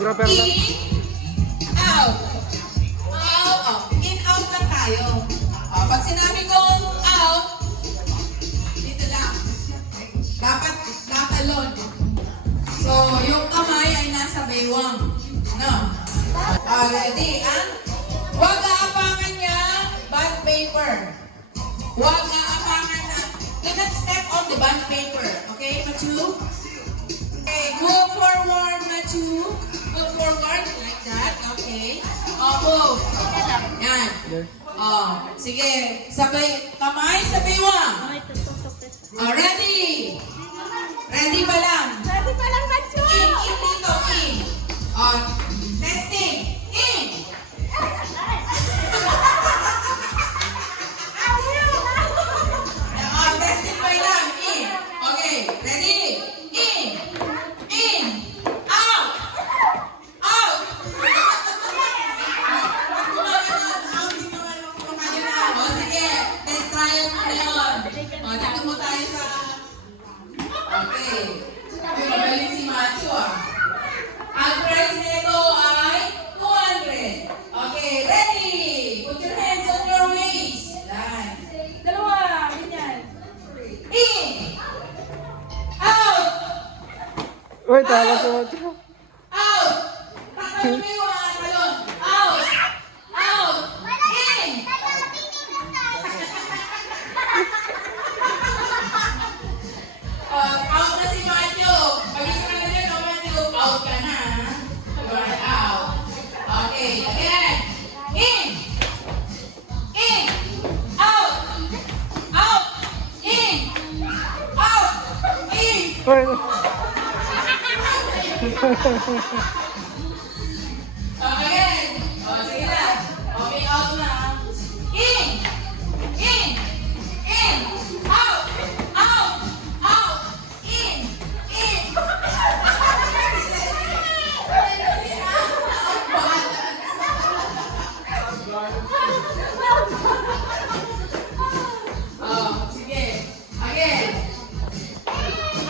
Photographer na. In, out. Out. In, out lang tayo. Pag sinabi kong out, dito lang. Dapat natalon. So, yung kamay ay nasa baywang. No? Ready? Huwag aapangan niya bond paper. Huwag aapangan na. Do not step on the bond paper. Okay, Machu? Okay, move forward, Machu. Move forward, like that. Okay. Move. Yan. Sige. Sabay, kamay sa baywang. Ready? Ready pa lang. Ready pa lang, Machu! In dito, in. Testing. In. Testing pa lang. In. Okay. Ready? In. In. Out. Out. Sige. Test trial mo na yun. Dito mo tayo sa... Okay. Magaling si Macho Ang price nito ay 200. Okay, ready? Put your hands on your waist. Yan. Dalawa, ganyan. In. Out. Uy, tala sa Macho. Out. Tatalon mo yung mga talon. Out. Out. In. Out na si Macho. Pag-isa ka na dyan, Macho. Out ka na. You are out. Okay, again. In. In. Out. Out. In. Out. In. Uy. Again. Sige na. Okay, out na. In. In. In. Out. Out. Out. In. In. Sige. Again.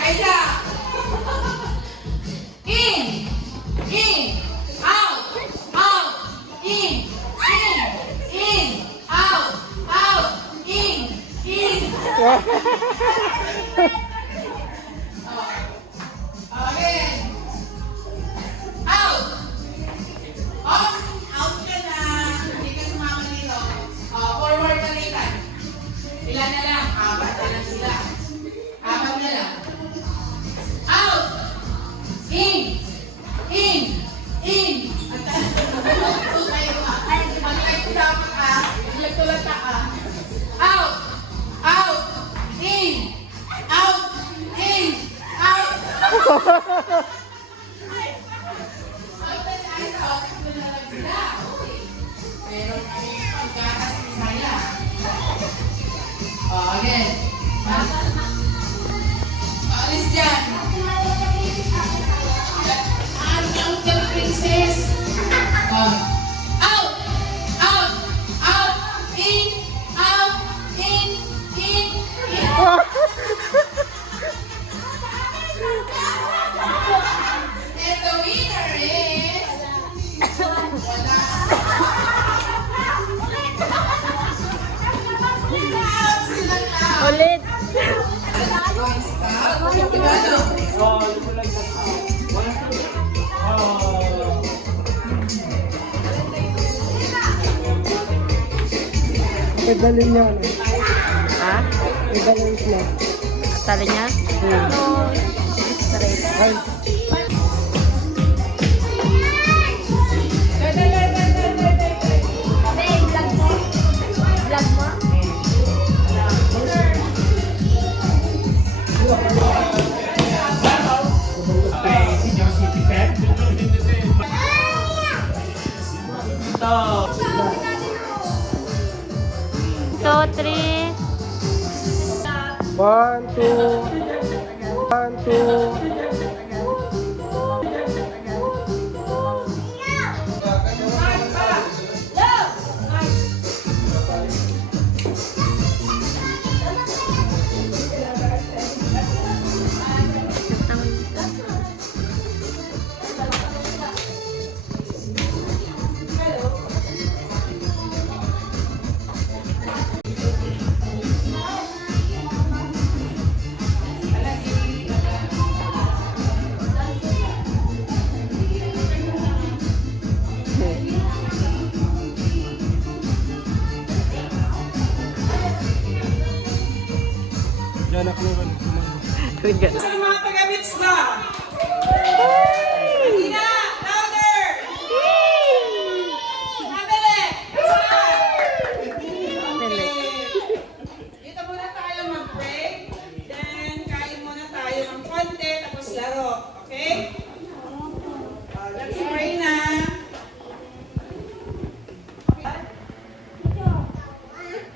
Aida. In. In. Out. Out. In. In. In. Out. Out. In. In. Again. Out. Off. Out ka na. Hindi ka sumama dito. Forward ka nila. Ilan na lang? Apat na lang sila. Apat na lang. Out. In. In. In. Maglag-tulata ka. Maglag-tulata ka. Out. Out. In. Out. In. Out. Out na siya. Out na lang sila. Okay. Meron kami pagkakas ni Saya. Again. Alis dyan. Uncle Princess. Out. Out. Out. In. Out. In. In. In. And the winner is... Wala. Out silang lahat. Ulit. Going stop. Ano? Pedalin niya. Ano? Ha? Pedalin niya. Tali niya? No. Straight. Ay. Vlog mo? Two, three. 1, 2. 1, 2. Kamag-anak mo. Sa mga taga-bits na. Ina, louder! Mabili! Okay. Dito muna tayo mag-break. Then, kain muna tayo ng konti, tapos laro. Okay? Let's pray na.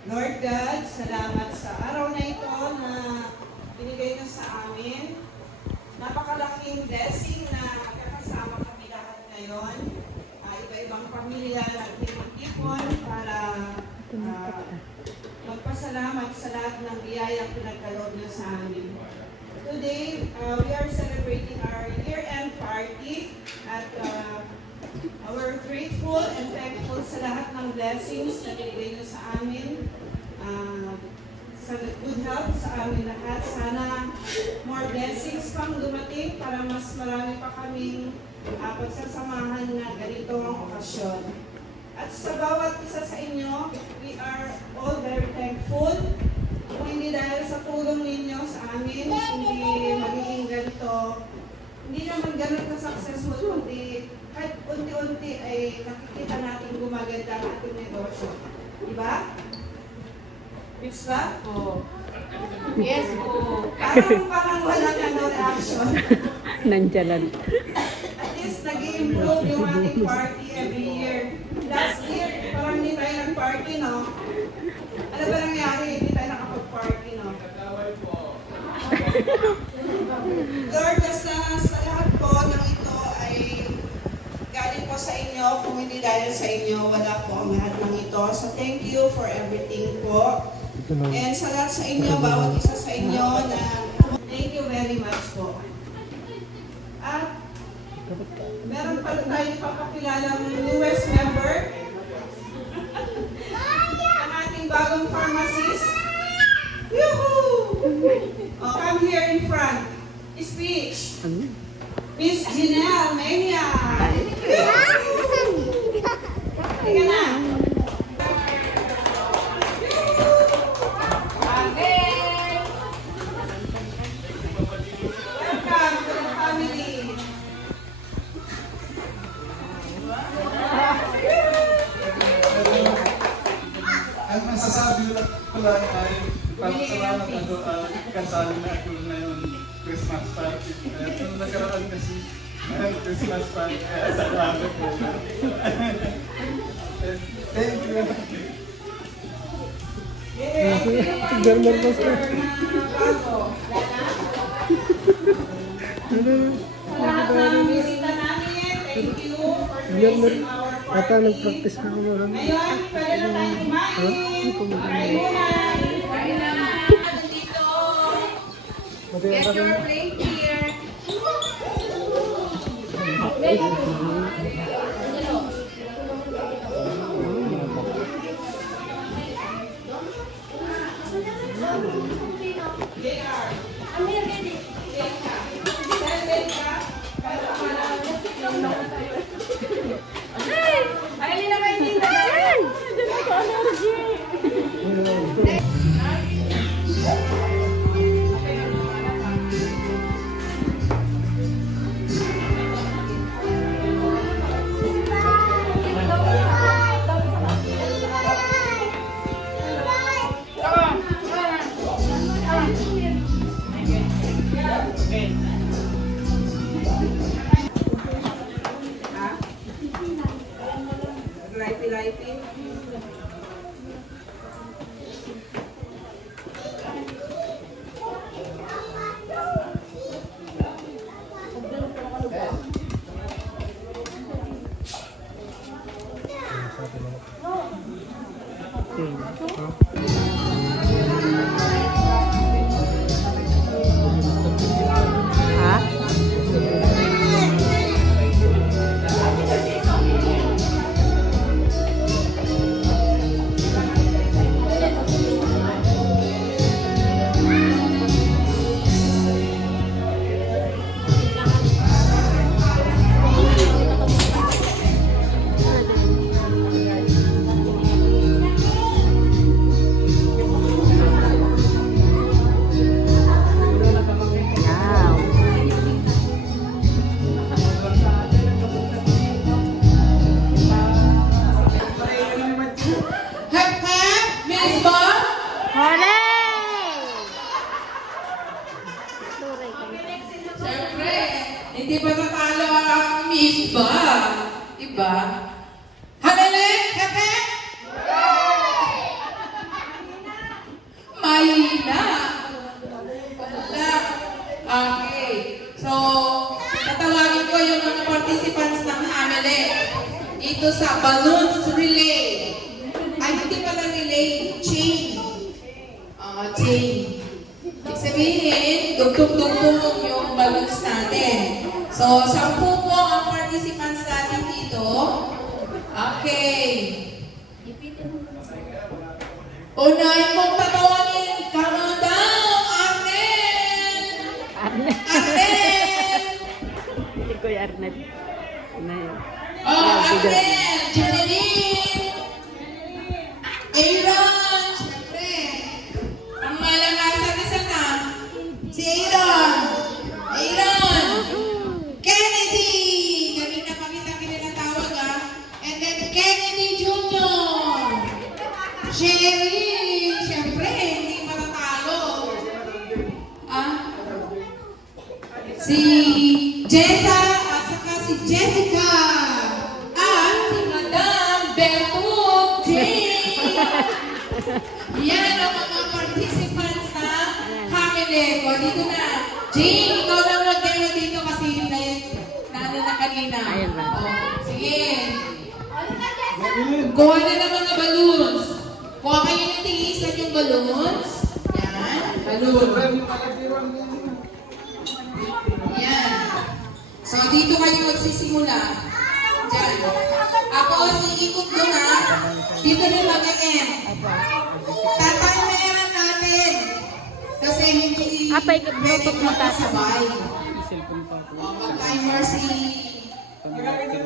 Lord God, salamat sa araw na ito na binigay niyo sa amin. Napakalaking blessing na kakasama kami lahat ngayon. Iba-ibang pamilya nagtipon para magpasalamat sa lahat ng biyayang pinagkaloob niyo sa amin. Today, we are celebrating our year-end party at we're grateful and thankful sa lahat ng blessings na binigay niyo sa amin. Sa good health sa amin lahat. Sana more blessings pang dumating para mas marami pa kaming pagsasamahan na ganitong okasyon. At sa bawat isa sa inyo, we are all very thankful. Kung hindi dahil sa tulong ninyo sa amin, hindi magiging ganito. Hindi naman ganun ka-successful, kundi kahit unti-unti ay nakikita natin gumaganda ang ating negosyo. Diba? Tips ba? Oo. Yes po. Parang wala ka no reaction. Nandiyan lang. At least nag-i-improve yung ating party every year. Last year, parang hindi tayo nag-party, no? Ano ba nangyari? Hindi tayo nakapag-party, no? Lord, basta sa lahat po ng ito ay galing po sa inyo. Kung hindi dahil sa inyo, wala po ang lahat ng ito. So thank you for everything po. And sa lahat sa inyo, bawat isa sa inyo na thank you very much po. At meron pala tayo papakilalang newest member ang ating bagong pharmacist. Yoo-hoo! Oh, come here in front. Speech. Miss Janelle Mania. Halika na. Welcome to the family. Ang masasabi ko lang ay salamat ako kasali na ako ngayon Christmas party. Kung nagkaroon kasi ng Christmas party, kaya salamat po. Thank you. German boss na. Lahat ng bisita namin, thank you for gracing our Ata, party. nag-practice na ako maraming. Ngayon, pwede na tayo kumain. Kain muna. Kain na. Dito. Get your plate here. Lighty-lighty. Ha? sabihin, dugtong-dugtong yung balloons natin. So, 10 po ang participants natin dito. Okay. Unahin mong tatawanin. Come on down, Arnel! Arnel! Si Kuya Arnel. Na yun. Oh, Arnel! Jeneline! Aaron! Siyempre. Ang malakasan isa na. Si Aaron! Aaron! Kennedy! Kanina pa kita kinatawag ah. And then Kennedy Jr. Sherry! Siyempre, hindi matatalo. Ah? Si Jessa at saka si Jessica. At si Madam Bertut Jane. Yan ang mga participants na Hamile. O, dito na. Jane, ikaw lang mag-demo dito kasi naano na kanina. Ayun ba? O, sige. Kuha na ng mga balloons. Kuha kayo ng tingisan yung balloons. Yan. Balloon. Yan. So, dito kayo magsisimula. Diyan. Ako, si ikot doon ha. Dito rin mag-end. Tatimeran natin. Kasi hindi pwede magkasabay. O, mag-timer si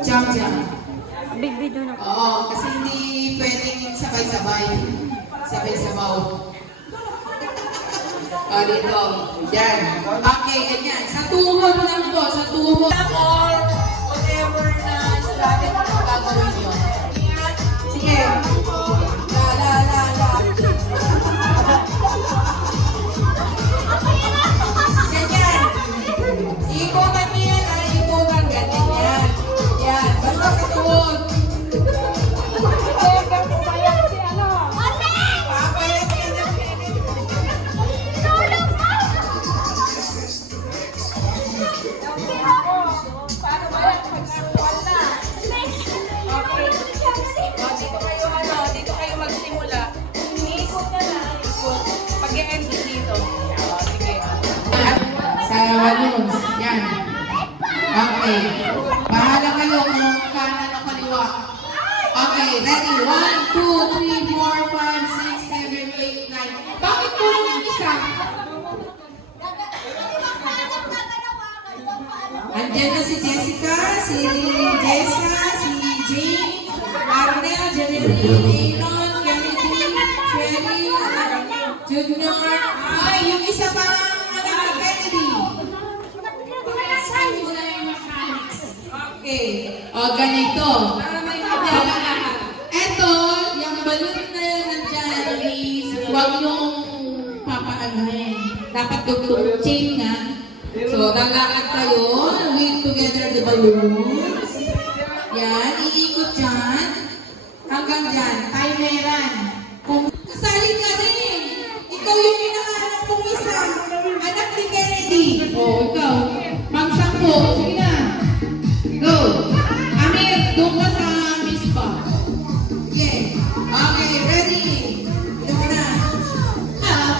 Jam. Big video na. Oo, kasi hindi pwedeng sabay-sabay. Sabay-sabaw. O, dito. Diyan. Okay, ganyan. Sa tuhod lang po. Sa tuhod. Or whatever na natin gagawin nyo. Sige. La. Ganyan. Ikutan nyo yan. Ikutan. Ganyan yan. Yan. Basta sa tuhod. Papayat ka na. Dito kayo magsimula. Iikot ka na, ikot. Pag-i-end dito. Sige. Sa balloons. Yan. Okay. Bahala kayo kung kanan o kaliwa. Okay, ready? 1, 2, 3, 4, 5, 6, 7, 8, 9. Bakit po lang yung isa? Andiyan na si Jessica, si Jessa, si Jane, Arnel, Jeneline, Aaron, Kennedy, Sherry, Junior. Ay, yung isa pa anak ni Kennedy. Okay. O, ganito. Eto, yung balloon na nandyan is huwag niyong papaanohin. Dapat dugtong chain nga. So, lalakad kayo. Weave together the balloons. Yan, iikot dyan. Hanggang dyan. Timeran. Kung kasali ka rin. Ikaw yung hinahanap kong isa. Anak ni Kennedy. O, ikaw. Pang-sampo. Sige na. Go. Amir, doon ka sa miss pa. Okay. Okay, ready. Ito ka na.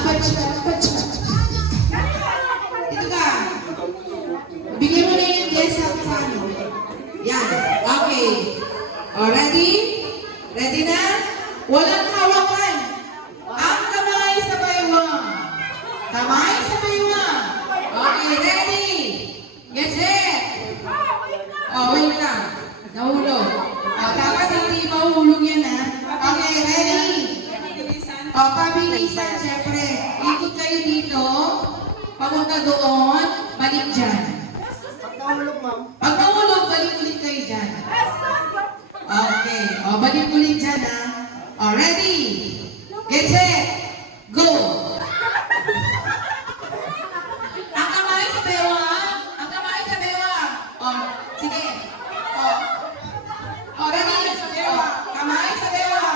Pacha. Ito ka. Bigyan mo na yung Jessa sa ano. Yan. Okay. O, ready? Ready na? Walang hawakan. Ang kamay sa baywang. Kamay sa baywang. Okay, ready? Get set. Oh, wait lang. Nahulog. Oh, tapos hindi mahulog yan, ha? Okay, ready? Oh, pabilisan, syempre. Ikot kayo dito. Papunta doon. Balik dyan. Pag nahulog, balik ulit kayo dyan. Okay. Oh, balik ulit dyan, ha? Oh, ready? Get set. Go! Ang kamay sa bewa. Ang kamay sa bewa. Oh, sige. Oh. Oh, ready? Sa bewa. Kamay sa bewa.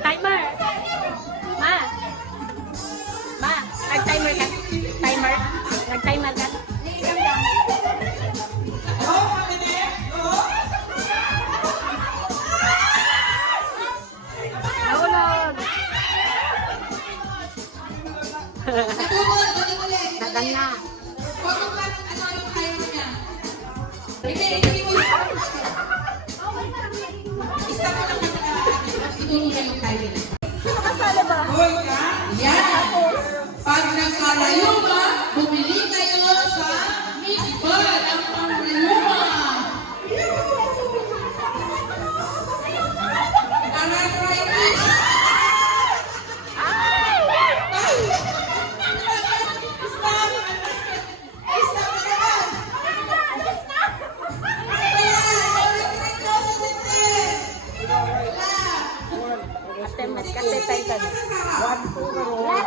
Timer! Ma! Nag-timer ka? Timer? Nag-timer ka? Natubol, balik ulit. Nakan na. Huwag mo ba ano yung kaya mo niya? Hindi mo. Isa mo lang itulong na yung kaya niya. Hoy ka? Yan. Pag nagkarayuma, bumili kayo sa Meatball ang pangrayuma. Arthritis. Stop! Stop na naman!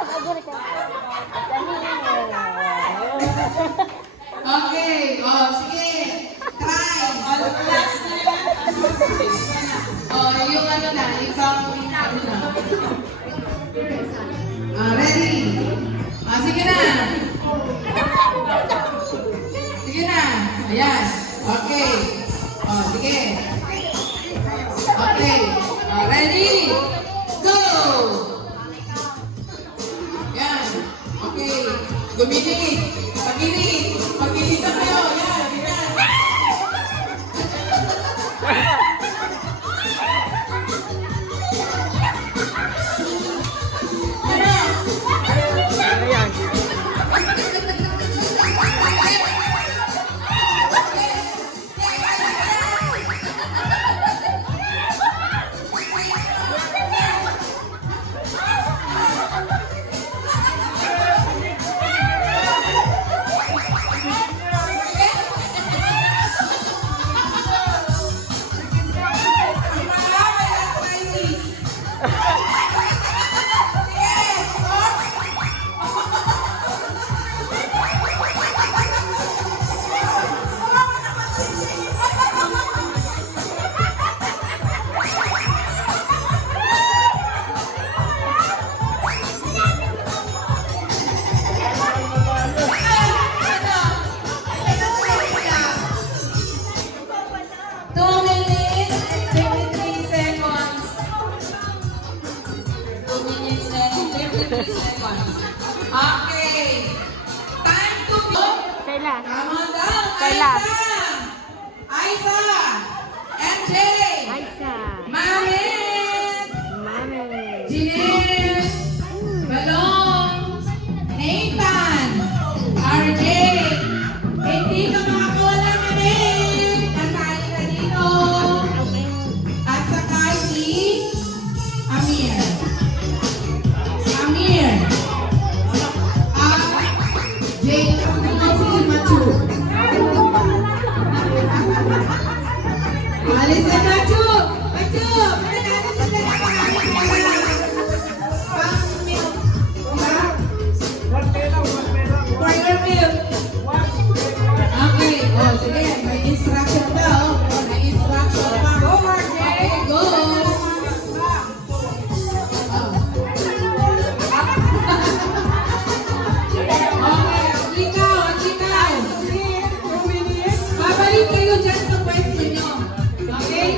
Okay, oh, sige. Try. Oh, last na naman. Oh, yung ano na, ikaw yung ano na. Ready? Sige na. Sige na. Ayan. Okay. Oh, sige. Okay. Ready? Go! Yan. Okay. Guminig. Paginig. Paginig na kayo. Yan. Yan. Ayan. Okay. Time to go. Kaila. Tama daw. Kaila. Aiza. MJ. Aisha. Mamet. Mami. Jeanette. Balong. Nathan. RJ. Hindi ka makakawala na rin. Kasali ka dito. At saka si Amir. Amir. Jake. Si Machu. Alis na Machu. Machu. Okay, oh, sige, may instruction daw. May instruction pa. Okay, go. Okay, ikaw. Babalik kayo dyan sa pwesto nyo. Okay?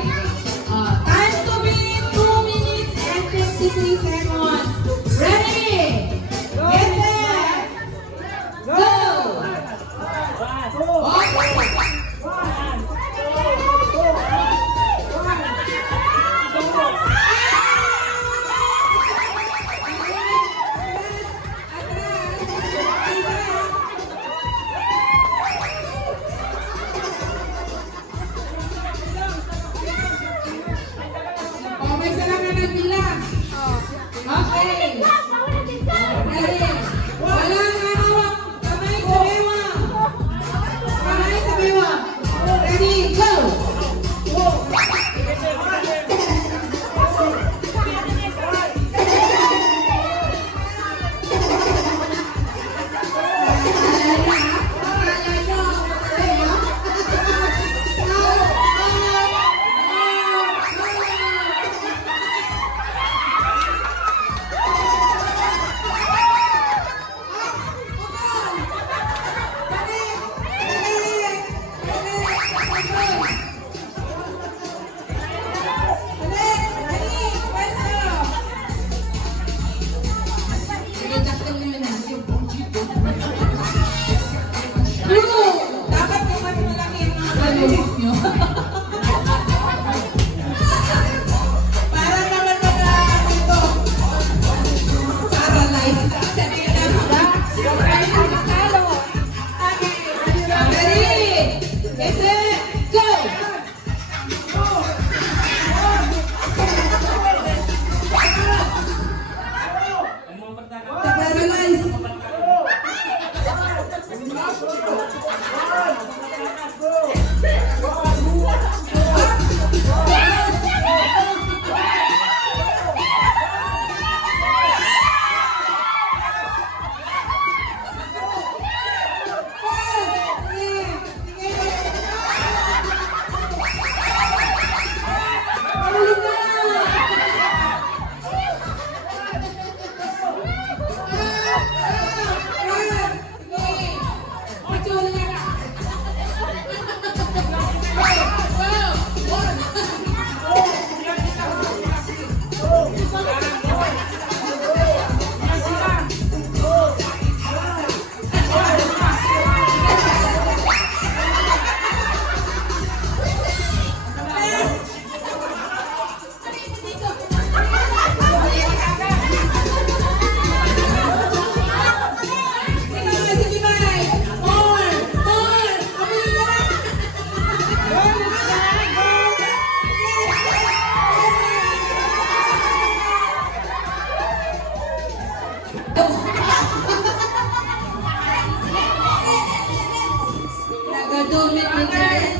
Nagadumit ni Jen.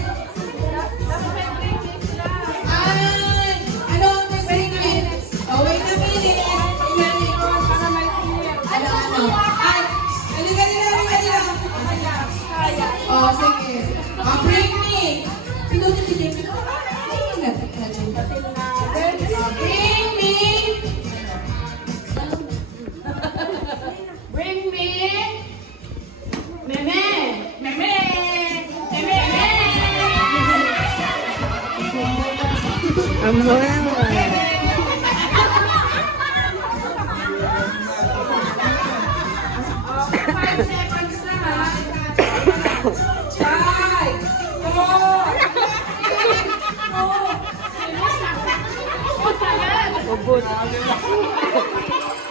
Ay! Ano ang mag-bring? Oh, wait a minute. Ano? Ay! Halika. Oh, sige. Bring me. Sino si Jen? Bring me. Bring me. Meme. Amo. 5 seconds na ha. 5, 4, Ubod.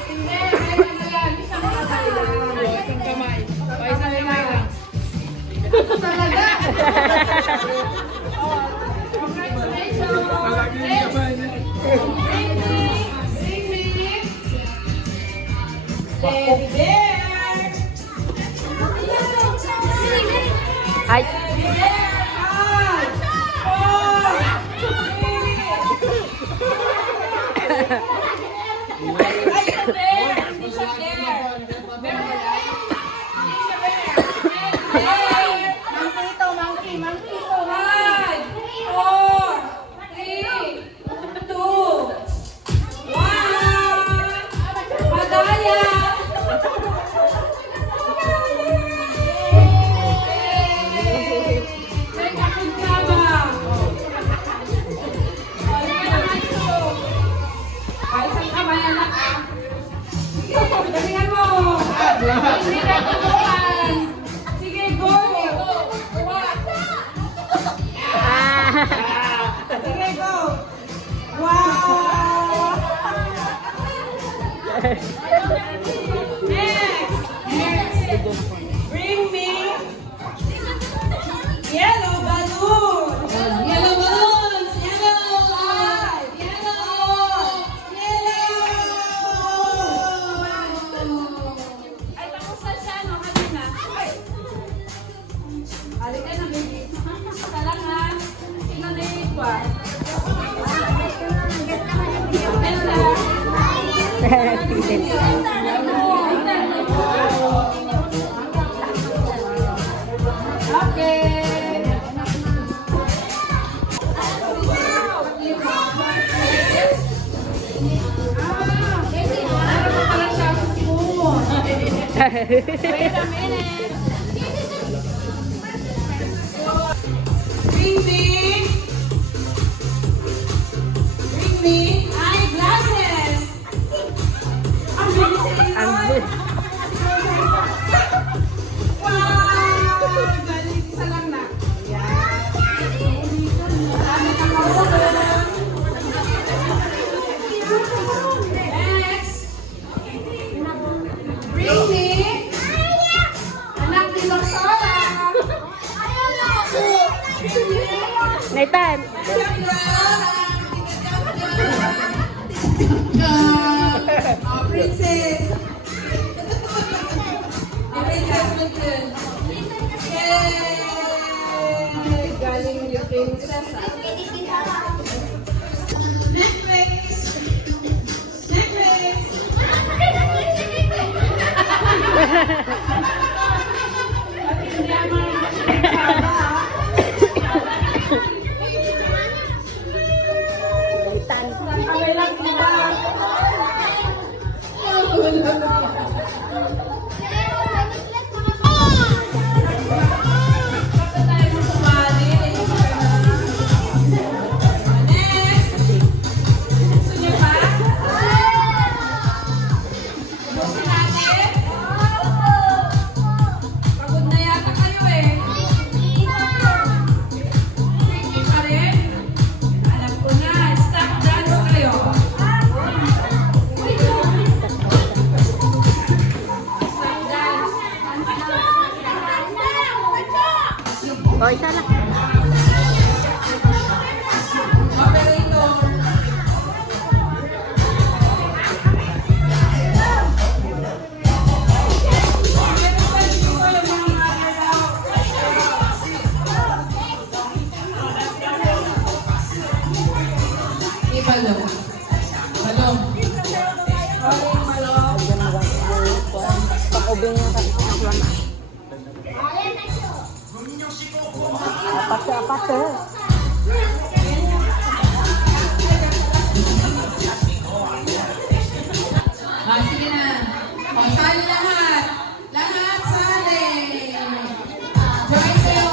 Hindi, ay yan. Isang kamay lang. Isang kamay. O, isang kamay lang. Talaga. Oh, congratulations. Palagi yung kamay niya. Bring me. Teddy bear. Ay. Teddy bear. 5, 4, 3. Ay, siya bear. Hindi siya bear. Bear ba yan? Hindi siya bear. Bear. Monkey. 5, 4, 3, 2, 1. Madaya. May kapit ka ba? Ay, isang kamay anak ah. Galingan mo. Hindi na tutukan. Sige, go. Sige, go. Wow. Next. Bring me yellow balloon. Yellow balloons! Yellow! Ay, tapusan siya, no? Kanina. Ay. Halika na, baby. Isa lang, ha? Sino na yung iba? Okay. Wait a minute. Bring me eyeglasses! Ang bilis nila. Wow! Galing, isa lang na. Marami kang marunong. Next. Bring me anak ni Doktora. Nathan. Princess. Princess Lutun. Yay! Galing yung princess. Necklace. Okay lang sila. Kapag tayo mo sumali, Next. gusto niyo pa? Gusto natin? Pagod na yata kayo eh. Hindi pa rin? Alam ko na. Stop dance kayo. Stop dance. O, isa lang. Operator. mama. Apat. Sige na. O, sali lahat. Lahat sali. Join kayo.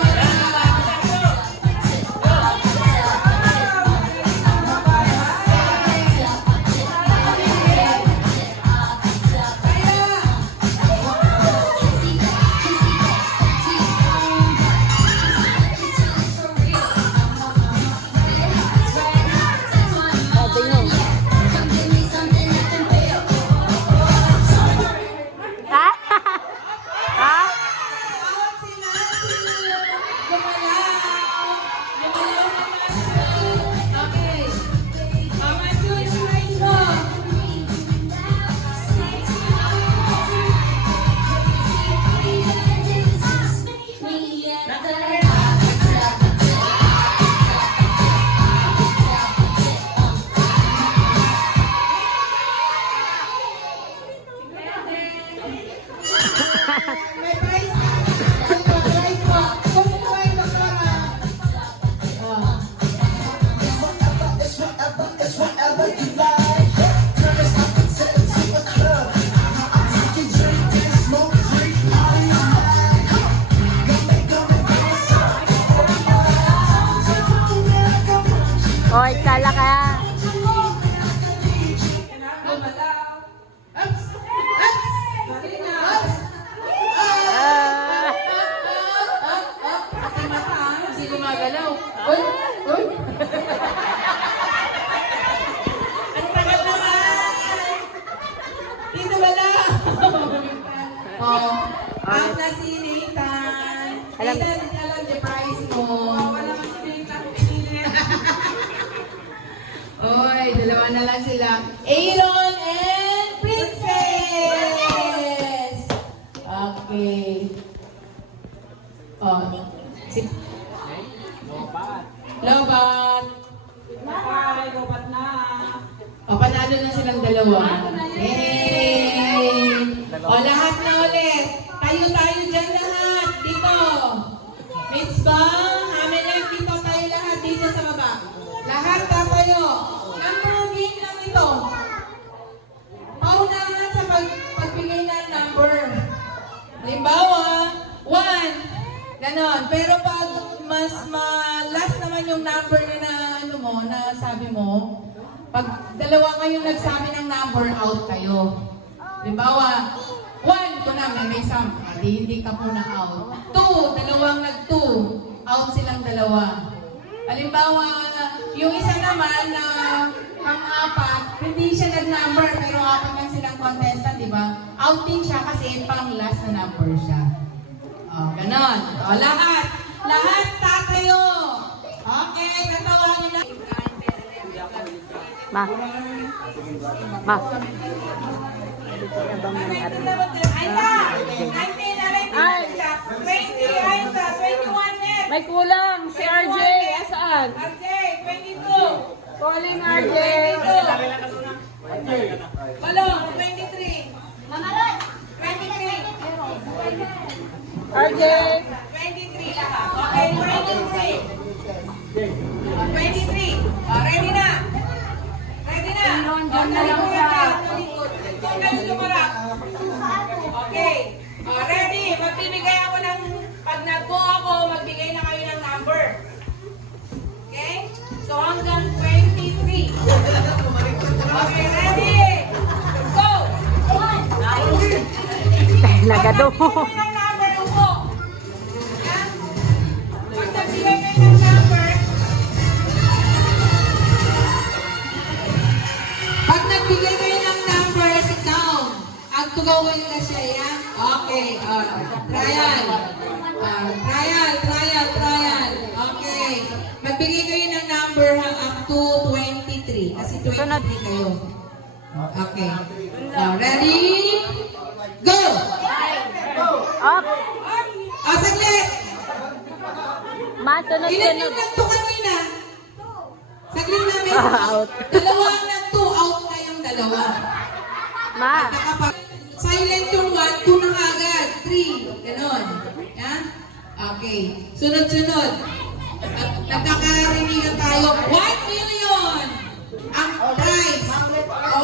Sabi mo. Ha? Ha? Out si Matthew. Gumalaw. Gumalaw na Matthew. Okay. Matthew, yung prize mo. May prize ka. May prize mo. Kung ito ay doktora. Oh. Oy, sala ka. Gumalaw. Ups! Ups! Dali na. Ups! Ah. Pati mata, hindi gumagalaw. Uy! Uy! Ang tagal naman! Dito ba lang? Oh, out na si Nathan. Alam- Nathan, alam the prize mo. Wala ka si Nathan. Oy, dalawa na lang sila. Aaron and Princess! Okay. Oh, si... Lobat! Lobat na! O, panalo na silang dalawa. Yay! O, lahat na ulit. Tayo dyan lahat. Dito. Mates ba? Amin lang dito tayo lahat dito sa baba. Lahat tatayo. Number game lang ito. Paunahan sa pagbigay ng number. Halimbawa, 1. Ganon. Pero pag mas last naman yung number na ano mo, na sabi mo, pag dalawa kayong nagsabi ng number, out kayo. Halimbawa, 1, ito na, may sum. Hindi ka po na out. 2, dalawang nag-2. Out silang dalawa. Halimbawa, yung isa naman na pang-apat, hindi siya nag-number, pero apat lang silang contestant, di ba? Out din siya kasi pang-last na number siya. O, ganon. O, lahat. Lahat tatayo. Okay, tatawagin na. Ma. Ma. Abang ng Arnel. Aisa! 19, 20, Aisa, 21 net. May kulang. Si RJ. Asaan? RJ, 22. Calling RJ. 22. Balong, 23. 23. RJ. 23 lahat. Okay, 23. 23. Ready na. Ready na. Dyan na lang siya. Diyan kayo lumarap. Okay. Ready. Magbibigay ako ng, pag nag-go ako, magbigay na kayo ng number. Okay? So hanggang 23. Okay, ready? Go! Nagado. Pag nagbigay kayo ng number, upo. Yan. Pag nagbigay kayo ng number, pag nagbigay kayo ng number, sit down. Agtugawan nyo na siya, yan. Okay. Trial. Trial. Okay. Magbigay kayo ng number up to 23. Kasi 23 kayo. Okay. Ready? Go! Up. Saglit! Ma, Ilan yung sunod-sunod. nag-2 kanina? Saglit na, may Out. Dalawa ang nag-2. Out kayong dalawa. Ma. Silent yung 1, 2 na agad. 3. Okay. Sunod-sunod. Nagkakarinigan tayo. 1 million! Ang prize.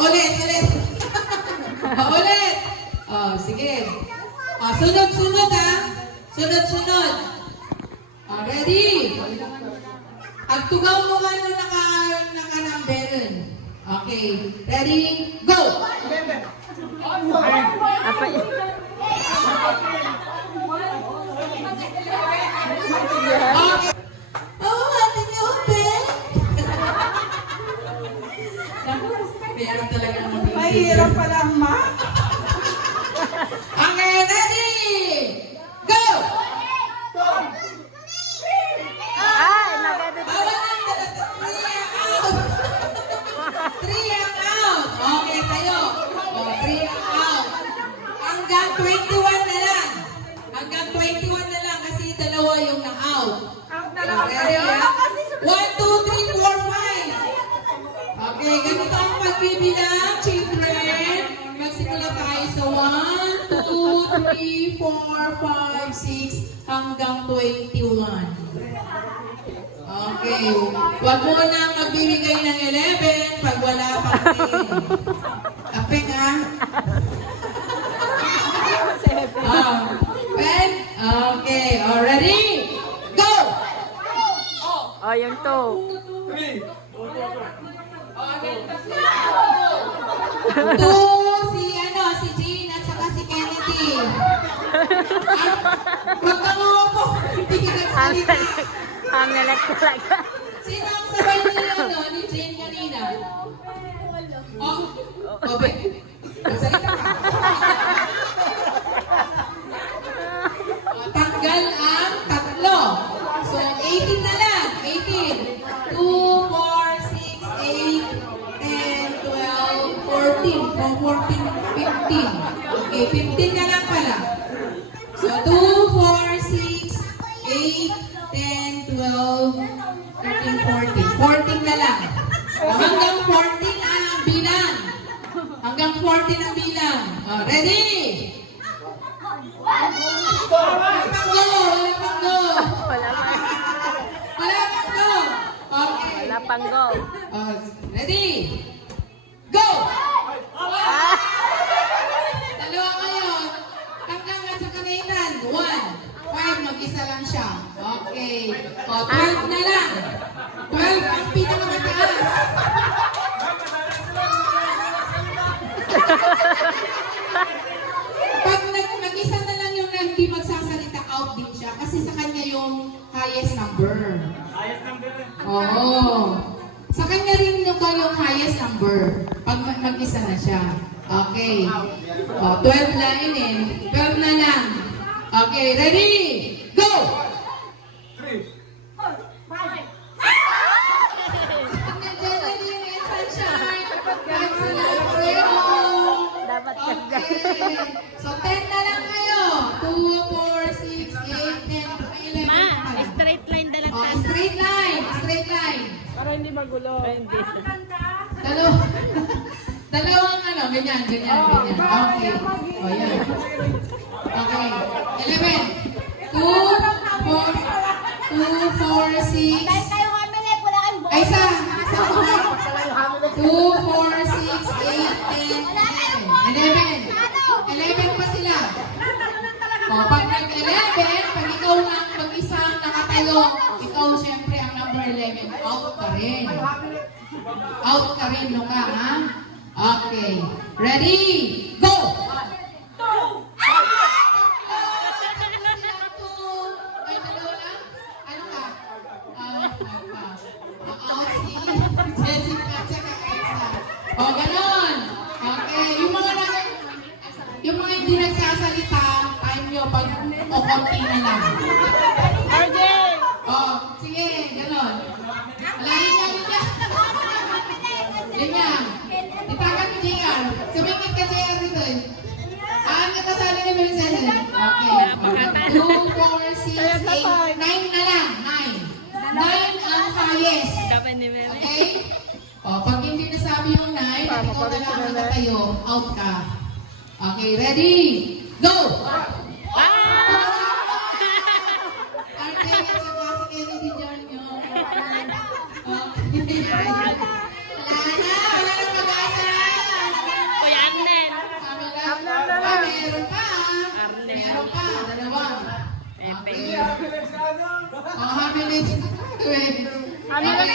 Ulit. Ulit. Sige. Sunod-sunod ha. Sunod-sunod. Ready? Agtugaw mo nga nung naka-numberin. Okay. Ready? Go! Apa yun? Okay. Oh, ate niyo, Ben. Meron talaga naman yung Mahirap pala, ma. Okay, ready? Go! Ay, nag-edit. Bawal ang out. 3 ang out. Okay, tayo. 3 ang out. Hanggang 21 na lang. Hanggang 21 na lang kasi dalawa yung na-out. Ang dalawa Ready, kayo. ha? 1, 2, 3, 4, 5. Okay, ganito ang pagbibilang, children. Magsimula tayo sa 1, 2, 3, 4, 5, 6, hanggang 21. Okay. Huwag mo na magbibigay ng 11 pag wala pang 10. Kapeng, ha? Well, okay. Ready? Go! Oh, yung 2. Si Jean at saka si Kennedy. Huwag kang umupo. Hindi ka nagsalita. Ang nalat talaga. Sino ang sabay niyo ni Jean kanina? Obe. Magsalita ka. Tanggal ang 3. So, 18 na lang. 18. 2, 4, 6, 8, 10, 12, 14. From 14, 15. Okay, 15 na lang pala. So, 2, 4, 6, 8, 10, 12, 13, 14. 14 na lang. Hanggang 14 ang bilang. Hanggang 14 ang bilang. Ready? Wala pang go! Wala pa. Wala pang go! Okay. Wala pang go. Ready? Go! Dalawa kayo. Hanggang nga sa kanainan. 1. 5, mag-isa lang siya. Okay. 12 na lang. 12 ang pinakamataas. Pag mag-isa na lang yung hindi magsasalita, out din siya. Kasi sa kanya yung highest number. Oo. Sa kanya rin yung highest number. Pag mag-isa na siya. Okay. 12 na yun eh. 12 na lang. Okay, ready? Go! 3. Dapat ka Okay. So, 10 na lang kayo. 2, 4, 6, 8, 10, 11. Ma, straight line dalat Oh, straight line. Straight line. Para hindi magulo. Hindi. Dalawang ganyan. Okay. O, yan. Okay. 11. 2, 4, 6. Ay, isa. 2, 4, 6, 8, 10, 11. 11 pa sila. O, pag nag-11, pag ikaw lang mag-isang nakatayo, ikaw siyempre ang number 11. Out ka rin. Out ka rin, Luka, ha? Okay. Ready? Go! Ay, dalawa lang? Ano ka? Out si Jessica at saka Elsa. O, ganon. Okay. Yung mga hindi nagsasalita, time nyo pag o konti na lang. RJ! O, sige, ganon. Linya. Itakan ni JR. Sumingit ka JR dito eh. Saan ka kasali ni Mercedes? Okay. 2, 4, 6, 8, 9 na lang. 9. 9 ang highest. Okay? O, pag hindi nasabi yung 9, at ikaw na lang ang nakatayo, out ka. Okay, ready? Go! Oh, Hamilton. Okay,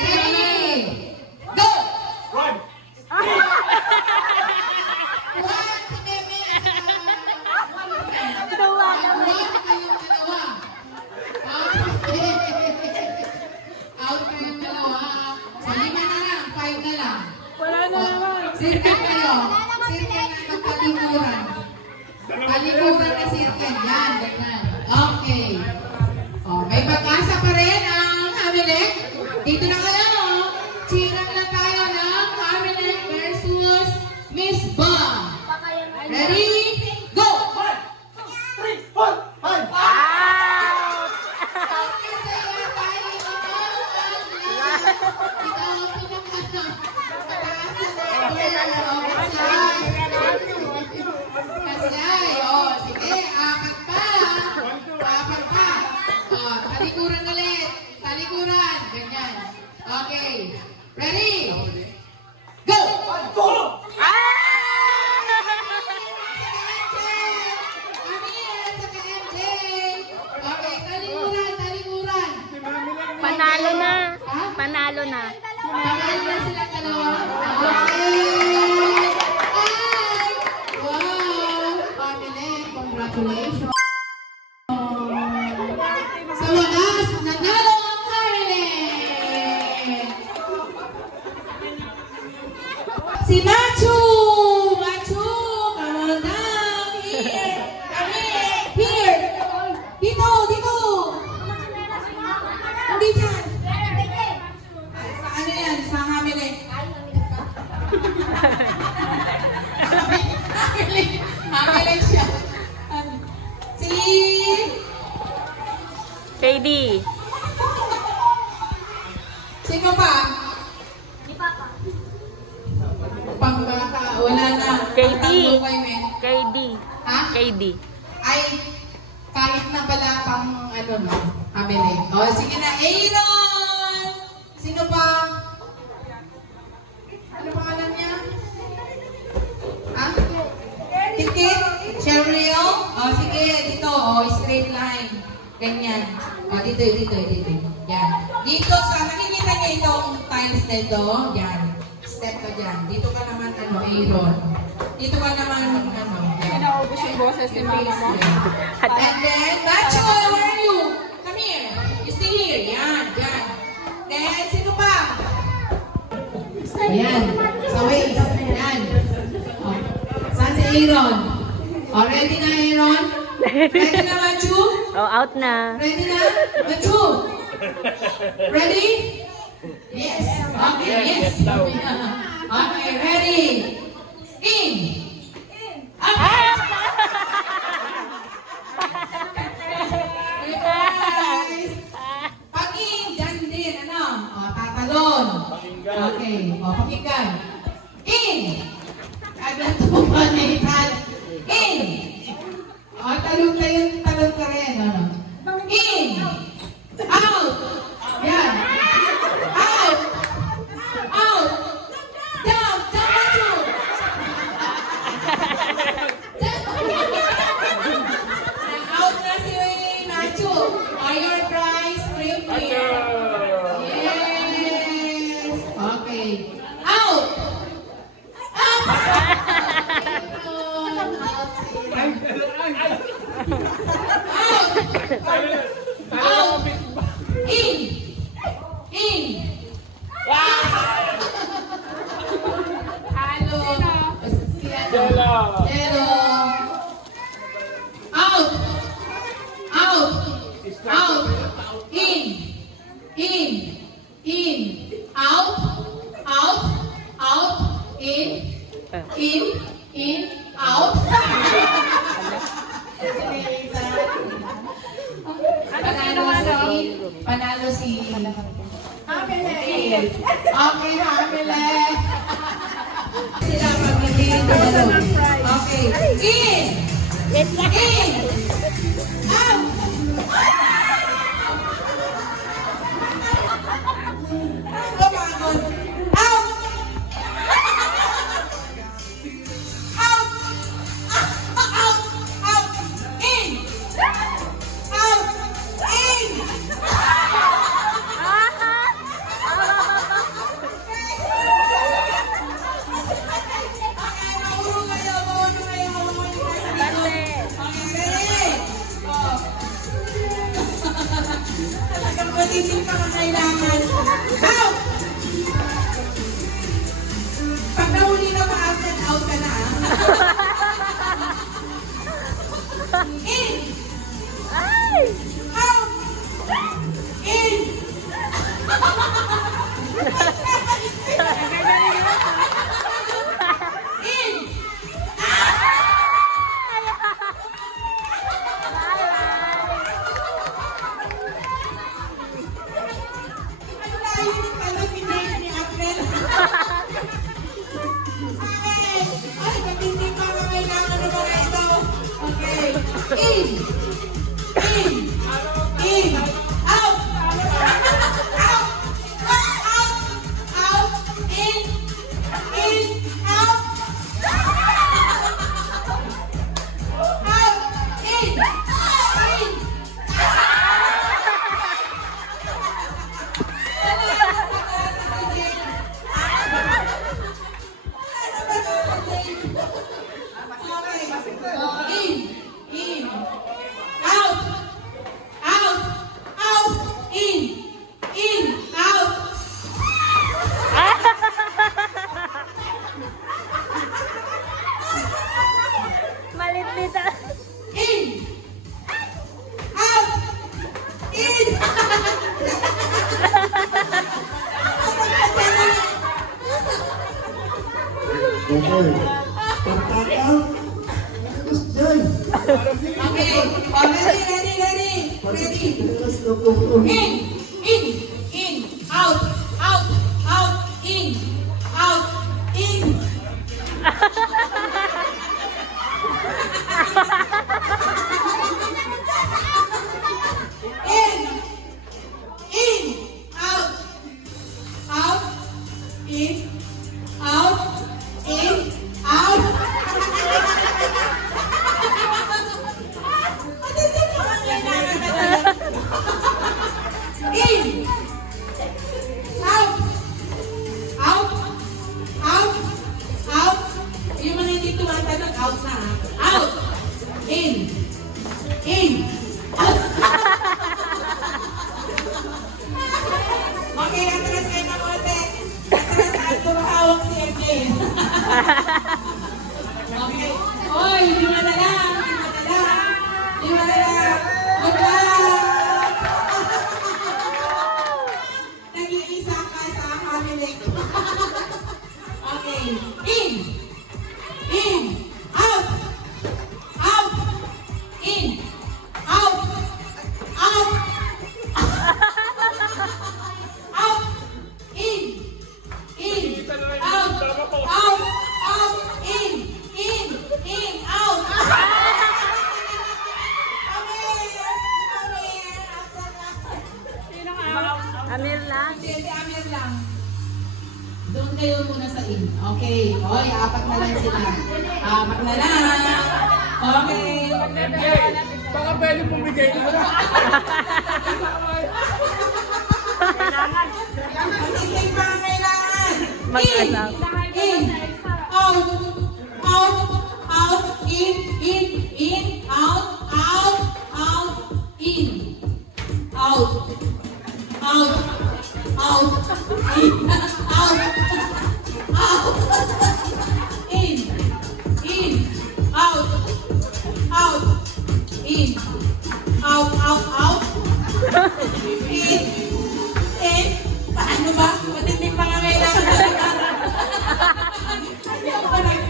ready? Go! Run! One, si Meme. Tawa naman. One, kayong dalawa. Okay. Out kayong dalawa. So, 5 na lang. 5 na lang. Wala na naman. Circle kayo. Circle na magpalikuran. Palikuran na circle. Yan, ganyan. Okay. Oh, may pag-asa pa rin ang Hamilton. Dito na kayo. Cheeran lang tayo ng Hamilton versus Miss Ba. Ready? Go! 3, 4, 5! Talikuran ulit. Talikuran. Ganyan. Okay. Ready? Go! Okay, talikuran, talikuran. Panalo na. Panalo na. Panalo na silang dalawa. Okay. Ay! Wow! Family, congratulations. Sa wakas, nanalo ang Marilyn! Si Machu! Machu! Come on down! Here! Come here! Here! Dito! Dito! Hindi dyan! Sa ano yan? Sa Hamilton. Hamilton siya. Si... KD. Sino pa? Pangbata. Wala na. KD. Tatlo kayo, men. KD. Ha? KD. Ay, kahit na pala pang ano no, Hamilton. O, sige na. Aaron! Sino pa? Ano pangalan niya? Ha? Tikit? Cheryl? O, sige. Dito. O, straight line. Ganyan. O, dito. Yan. Dito sa, nakikita niyo itong tiles na ito? Yan. Step ka dyan. Dito ka naman, Aaron. Dito ka naman, yan. Naubos yung boses ni mama mo. And then, Macho, where are you? Come here. You stay here. Yan, yan. Then, sino pa? Ayan. Sa waist. Yan. Oh. Saan si Aaron? Oh, ready na, Aaron? Ready na, Macho? Oh, out na. Ready na? Macho? Ready? Yes. Okay, yes. Okay, ready? In. Up. Guys. Pag-in, dyan din, ano? O, tatalon. Okay, o, pakinggan. In. Agad tumanitan. In. O, talon ka rin, ano? In. Out. Yan. Out. Out. Down. Macho. Out na si Macho. Are your prize straight here? Yes. Okay. Out. Up. Out. Out. In. In. Halo. Hello. Out. Out. Out. In. In. In. Out. Out. Out. In. In. In. Out. Panalo si Hamilton. Okay, Hamilton. Sila pag nandito. Okay. In. In. Out. Come on. Out. Out. Out. Out. In. Out. In. In. Ay! Out. In. In. Ang layo ng tanong, pinake ni April. Okay. Ay, matindi pa ang kailangan ng mga ito. Okay. In. In. In. Out. Out. Out. Out. In. In. Out. Out. In. In. In, out, out, out, in, out. Malit-lit. In, out, in. Okay, ready. In, out, in. In, out, in, out. In, out, yung mga hindi tumatanong, out na ha. Out, in, out. Okay, atras kayo na konti. Atras kayo kumahawak si MJ. Okay. Oy, lima na lang. Good luck! Nag-iisa ka sa family. Okay. In, out, in, out, in, out, in, out. Amir lang. Si Amir lang. Doon kayo muna sa in. Okay. Oy, apat na lang sila. Apat na lang. Okay. Baka pwede pumigay na. Magiging pangailangan. Mag-asaw. In. Out. In. Out. In. Out. In. Out. In. Out. In. Out. In. Paano ba? Matinding pangangailangan. Ayaw pa lang.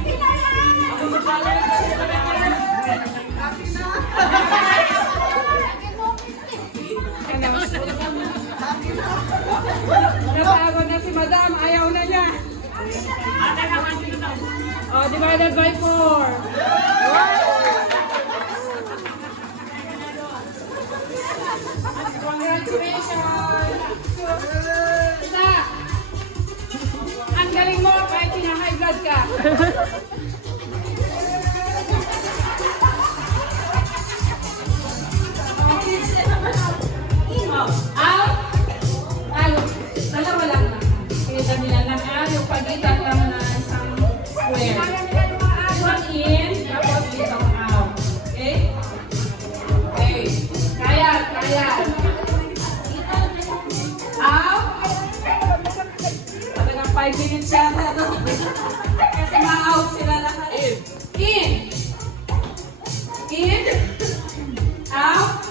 Napagod na si Madam, ayaw na niya. Oh, divided by 4. Congratulations! Isa! Ang galing mo kahit high blood ka. Out! Dalawa lang na. Kita nila na yung pagitan lang na isang square. Isang in, tapos isang out. Okay? Okay. Kaya. Out. Talagang 5 minutes yata. Kasi ma-out sila lahat. In. In. Out.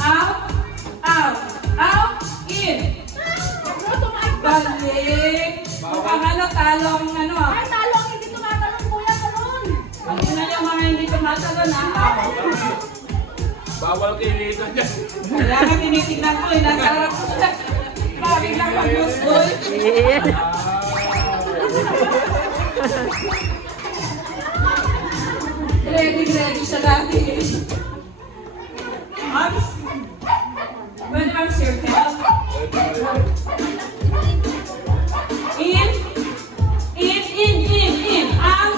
Out. Out. Out. In. Balik. Mukhang ano, talong ano. Ay, talong, hindi tumatalong kuya, talon. Pag yun na yung mga hindi tumatalon na. Bawal kayo dito dyan. Kaya nga tinitignan ko, nasa harap ko na. Bakit lang mag-gustoy? Ready siya dati. Arms. When arms your head. In. Out.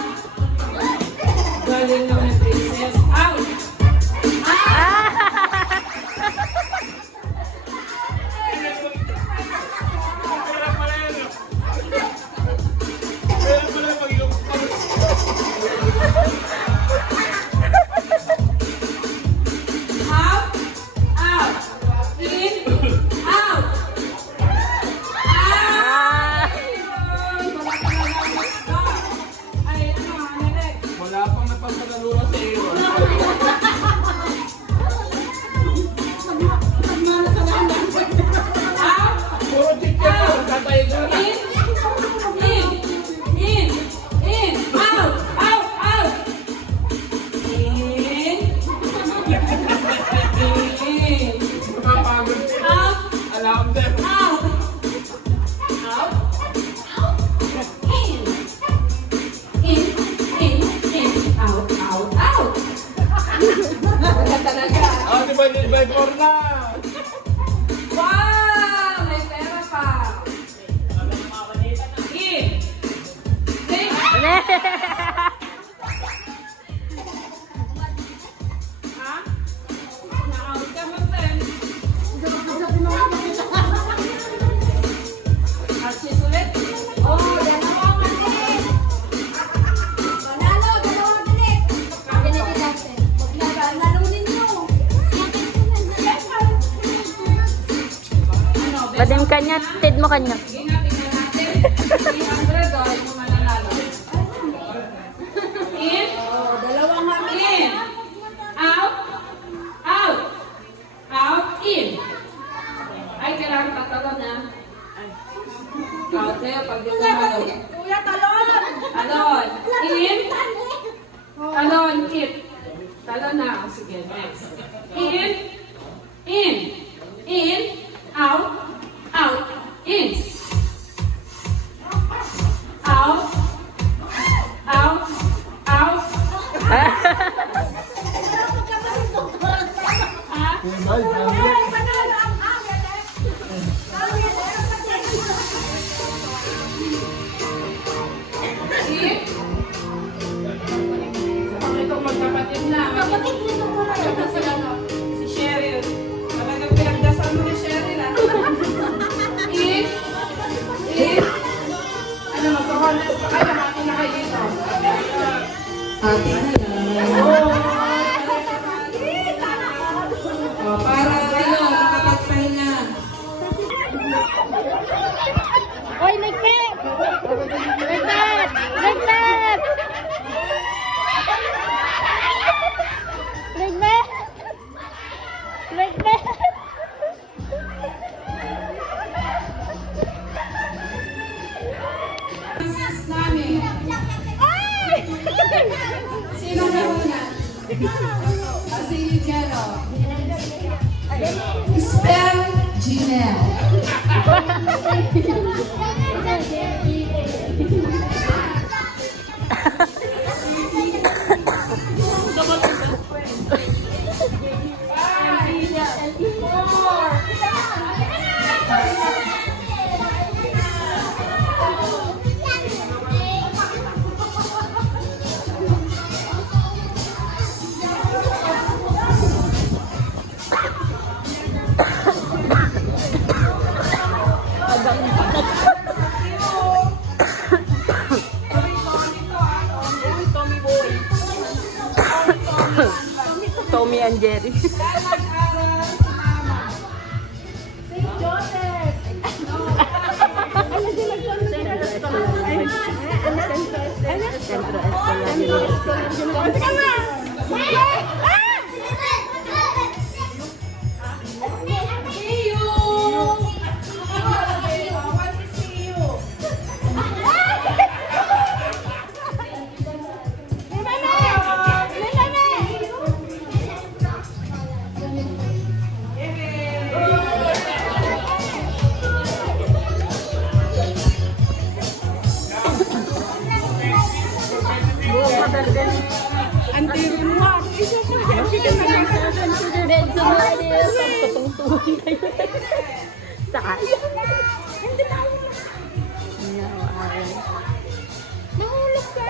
Galing naman yung princess. Out. Out. Out. In. Out. Ay, ano, Alex? Wala pang napagpalaluran sa iyo. Out. Puro chicken. Tatayo ka na. In. Out. In. Mapapagod ka. Out. Alam din. Out. In. Out. Wala talaga. Ah, divided by 4 na. Wow! May pera pa. In. Ha? Na-out ka mo, Ten. Archie ulit. Oh, dalawang ulit. Panalo, dalawang ulit. Ganito natin. Huwag na, nalunin nyo. Ano, Badim kanya, tid mo kanya. sige nga, tingnan natin. 300 o, yung mananalo. In. Oh, dalawang mami. In. Out. In. Ay, kailangan tatalon na. Out kayo pag di tumalo. Kuya, talon. Talon. In. Talon. Hit. Talon na. Sige, next. In. Out. In. Out. In. Itong magkapatid na. Si Cheryl. Talagang pinagdasal mo ni Cheryl, ah. In. Ano, magkakalit pa kayo. Hati na kayo dito. Hati na lang. Oh, para kayo, makapagpahinga. Oy, ligpit! Ligpit! Ligpit! Ligpit! Ligpit! Sis namin. Sino na una? Si Jello. Spell Gmail. Tommy and Jerry. Centro Escolar. Saan? Yawayan. Nahulog ka.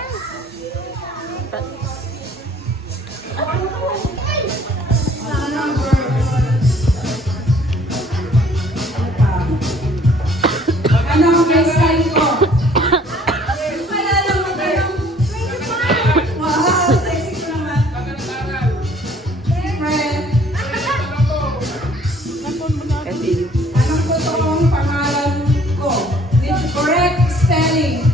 Ano ang hairstyle ko? Wala lang mo tayo. Wow, sexy ko naman. Friend, Kasi anong totoong pangalan ko? With correct spelling.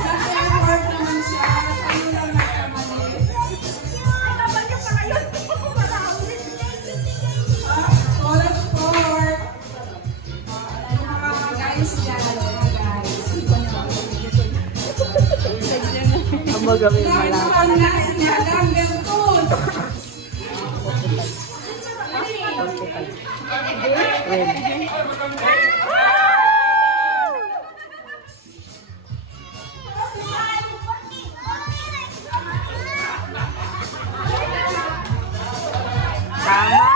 Nag-effort naman siya. Ano lang nagkamali? All sport. Mga guys dyan, mga guys. ang magawin Dahil malaki. mukhang nasa nilagang ganun. Tama.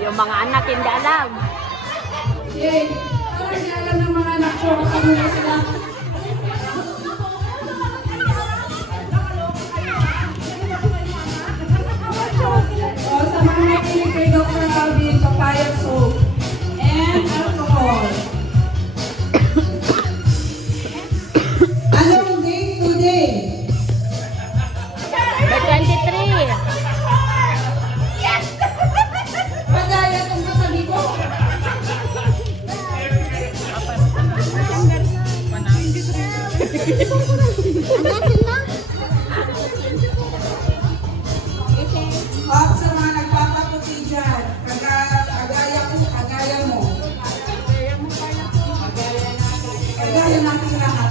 Yung mga anak hindi alam. Yay! Ano hindi alam ng mga anak ko? Ano na sila? O, sa mga nakikinig kay Dr. Alvin, papaya soap and alcohol. Anong date today? May 23. Pagaya itong katabi ko. O, sa mga nagpapaputi dyan, kagaya mo. Kagaya natin lahat.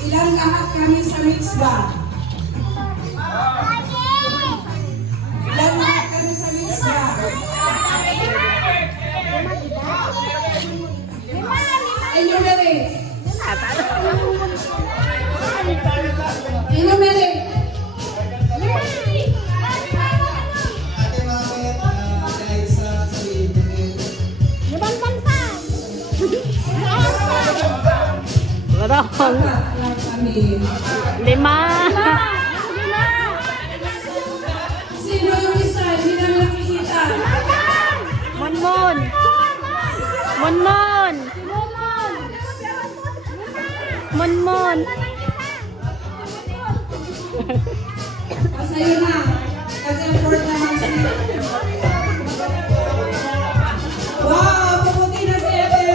Ilang lahat kami sa mitzvah? Ilang lahat kami sa mitzvah? Enumerate. Enumerate. Ate Mabet, Daisa, si Benel. Barong. Lang kami. 5. Sino yung isa? Hindi namin nakikita. Monmon. Monmon. Monmon. O, sa'yo na. Nag-effort naman siya. Wow! Puputi na si Ethel!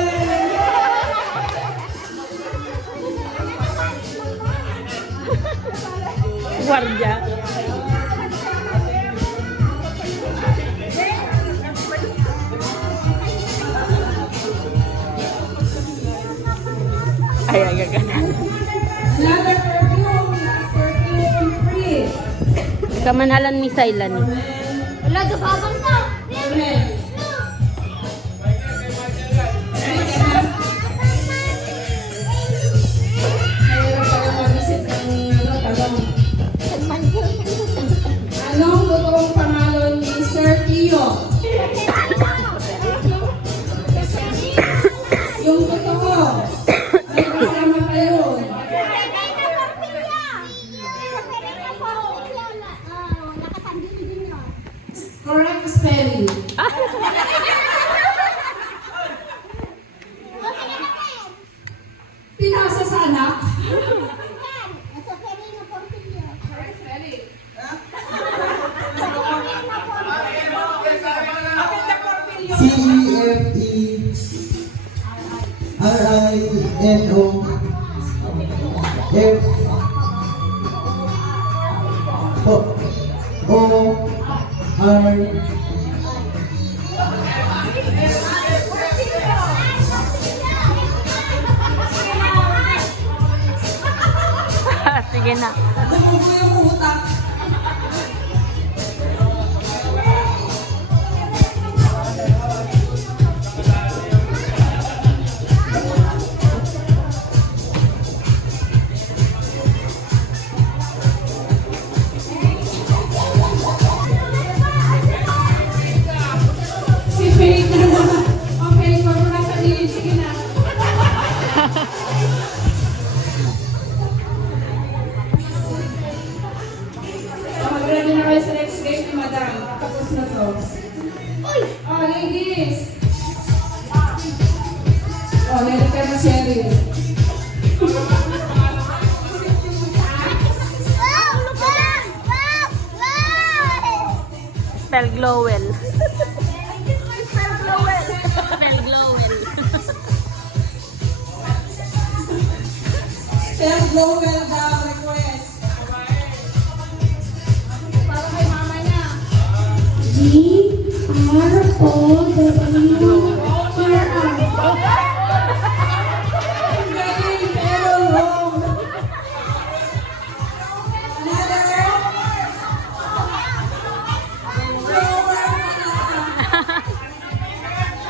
Guardia. Ay, agaganan. Another perfume. Last perfume free. Kamanalan ni Sailan. Wala, gababang to. Amen. Mayroon pa yung mag-isip ng tanong. Anong totoong pangalan ni Sir Tio? Yung totoo. May kasama kayo. Correct spelling. Pinasa sa anak. Si Sige na. Bumubo yung utak. Si Faith na naman. Okay, wag mo na sabihin. Sige na. So, mag-ready na kayo sa next game ni Madam. Tapos na to. Oh, ladies. Oh, ready ka na, Cheryl. Spell Glowell. Spell Glowell. Step Global daw request. Para kay mama niya. Ang galing, pero wrong. Another.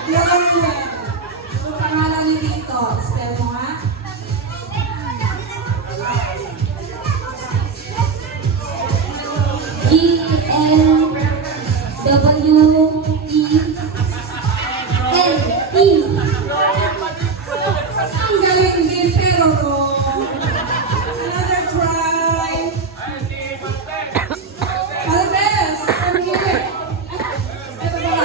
Global. Yung pangalan ni Tito. Spell mo nga. Ang galing din, pero wrong. Another try. Alves, come here. Ito ba?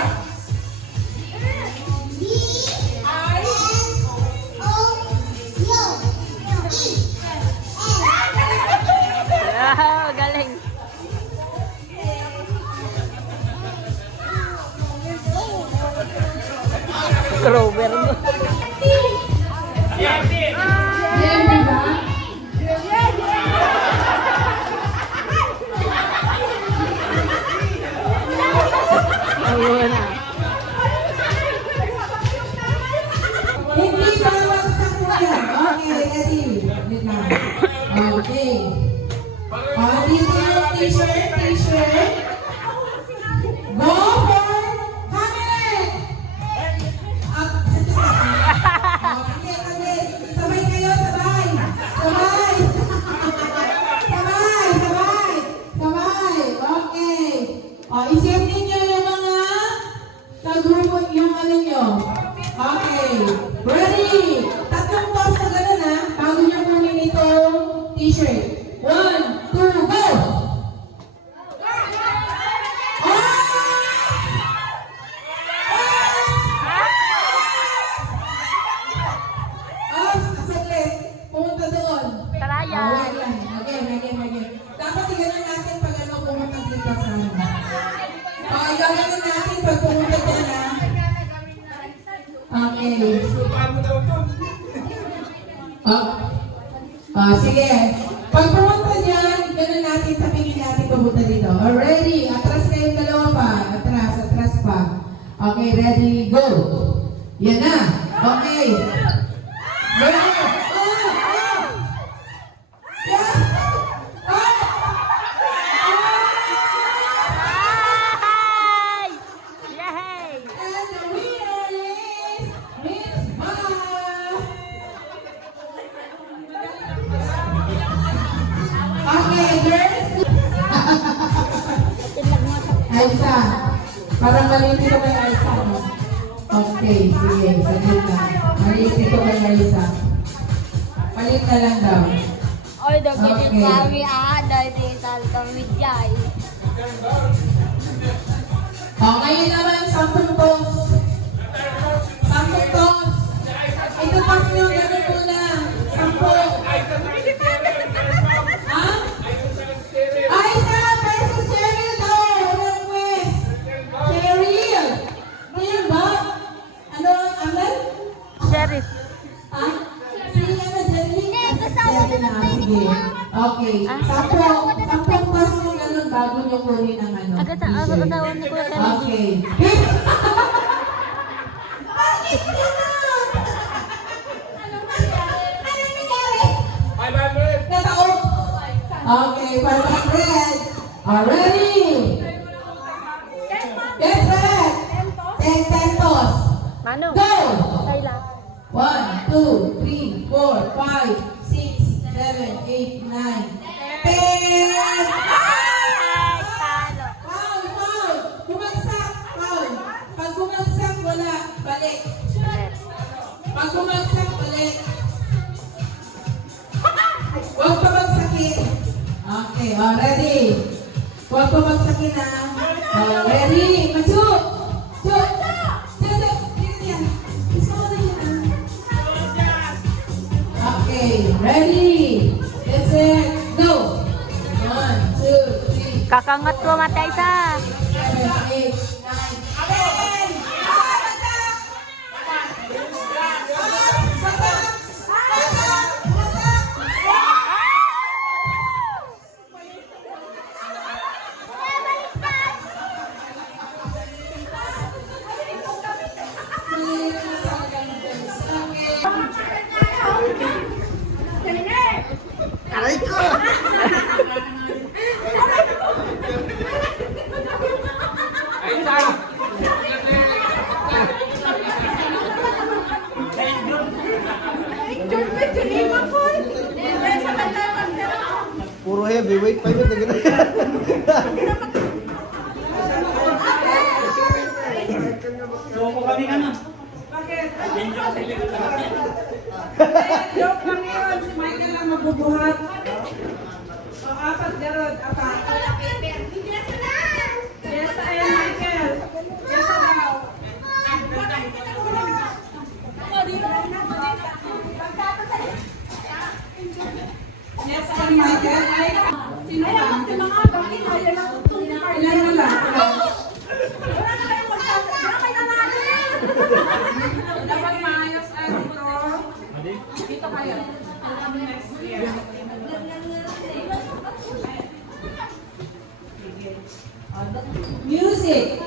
Wow, galing. Grover mo. Yan, di ba? Ayun na. Hindi bawat sa kuya. Okay, ready. Wait lang. Okay. Dito yung t-shirt. Go for Hamlet! Up. Sige. Sabay kayo, sabay. Okay. Isip ninyo yung mga kagrupo yung ano nyo. Okay. Ready? Tatlong toss na gano'n ha. Bago nyo kunin itong t-shirt. 1, 2, go! Saglit. Pumunta doon. Tarayan. Wait lang. Again. Dapat iganon natin pag ano pumunta dito sa ano. Iganon natin pag pumunta dyan ha. Okay. Sige. Pag pumunta dyan, ganun natin, tapingin natin pumunta dito. Ready? Atras kayong dalawa pa. Atras pa. Okay, ready, go. Yan na. Okay. Go. Yeah. Yay! And the winner is Miss Ma. Okay, girls. Aisa. Parang maliit ko kay Aisa. No? Okay, sige. Saglit lang. Maliit ko kay Aisa. Palit na lang daw. Oy, dog Okay. ini kami dahil tal kami jay. Ngayon naman, 10 toss. 10 toss. Ito toss nyo, ganun muna. 10. Ha? Aisa versus Cheryl daw. Request. Cheryl. Ngayon ba? no? Agad sa asawa ni Kuya Kennedy. Okay. Five hundred. Nataon. Okay, 500. Ready? Get set. 10 pesos. Manong. Go! Sayla. 1, 2, 3, 4, 5, 6, 7, 8, 9, 10! Talo. Foul! Foul! Bumagsak! Foul! Pag bumagsak, wala. Balik. Pag bumagsak, balik. Huwag pabagsakin. Okay, ready? Huwag pabagsakin na. Ready? Masuk! Shoot! Shoot! Dito yan. Gusto ko na yan. Okay, ready? Get set, go! 1, 2, 3, Kakangat ko mata isa. 7, 8, 9, 10! Aray ko. Ay, isa. Puro heavyweight pa yun. Joke lang yun. Si Michael lang magbubuhat. O, apat garod. Apat. Yes, ayan, Michael. Yes, daw. Yes, ayan, Michael. Sino ba? Ilan mo lang? Dapat maayos ang ito. Dito kayo. Next year. Music!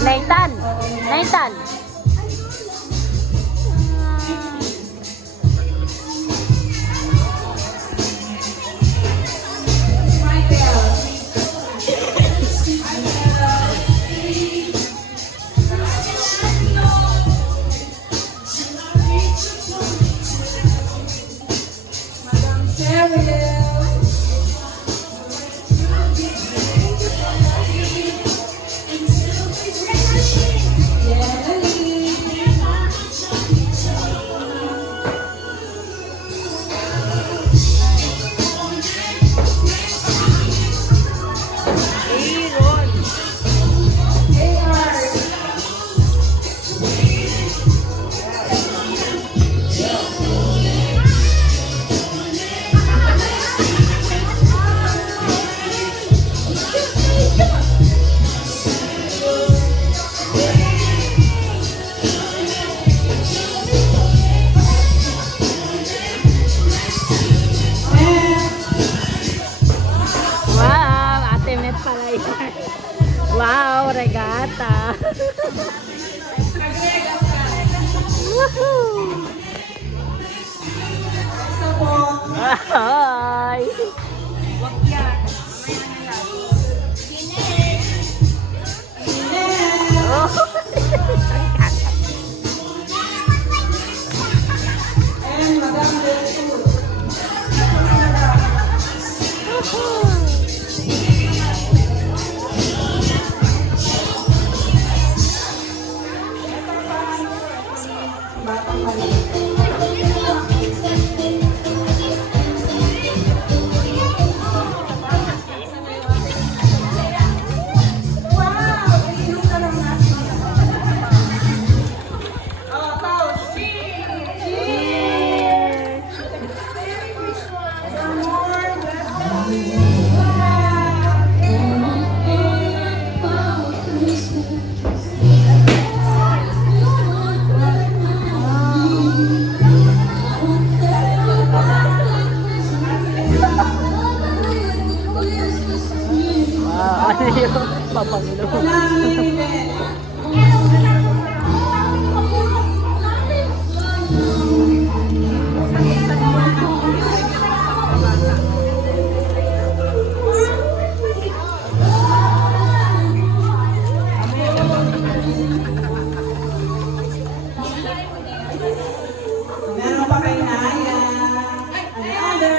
Nathan. Nathan. Wow, regata. Hi! And Madam Lesu. Batang maliit. Wow! Inom na lang natin. Oh, toast! Cheers! Some more. Wow, ano yun? Papangulo. Namin din. Meron pa kay Naya. Another.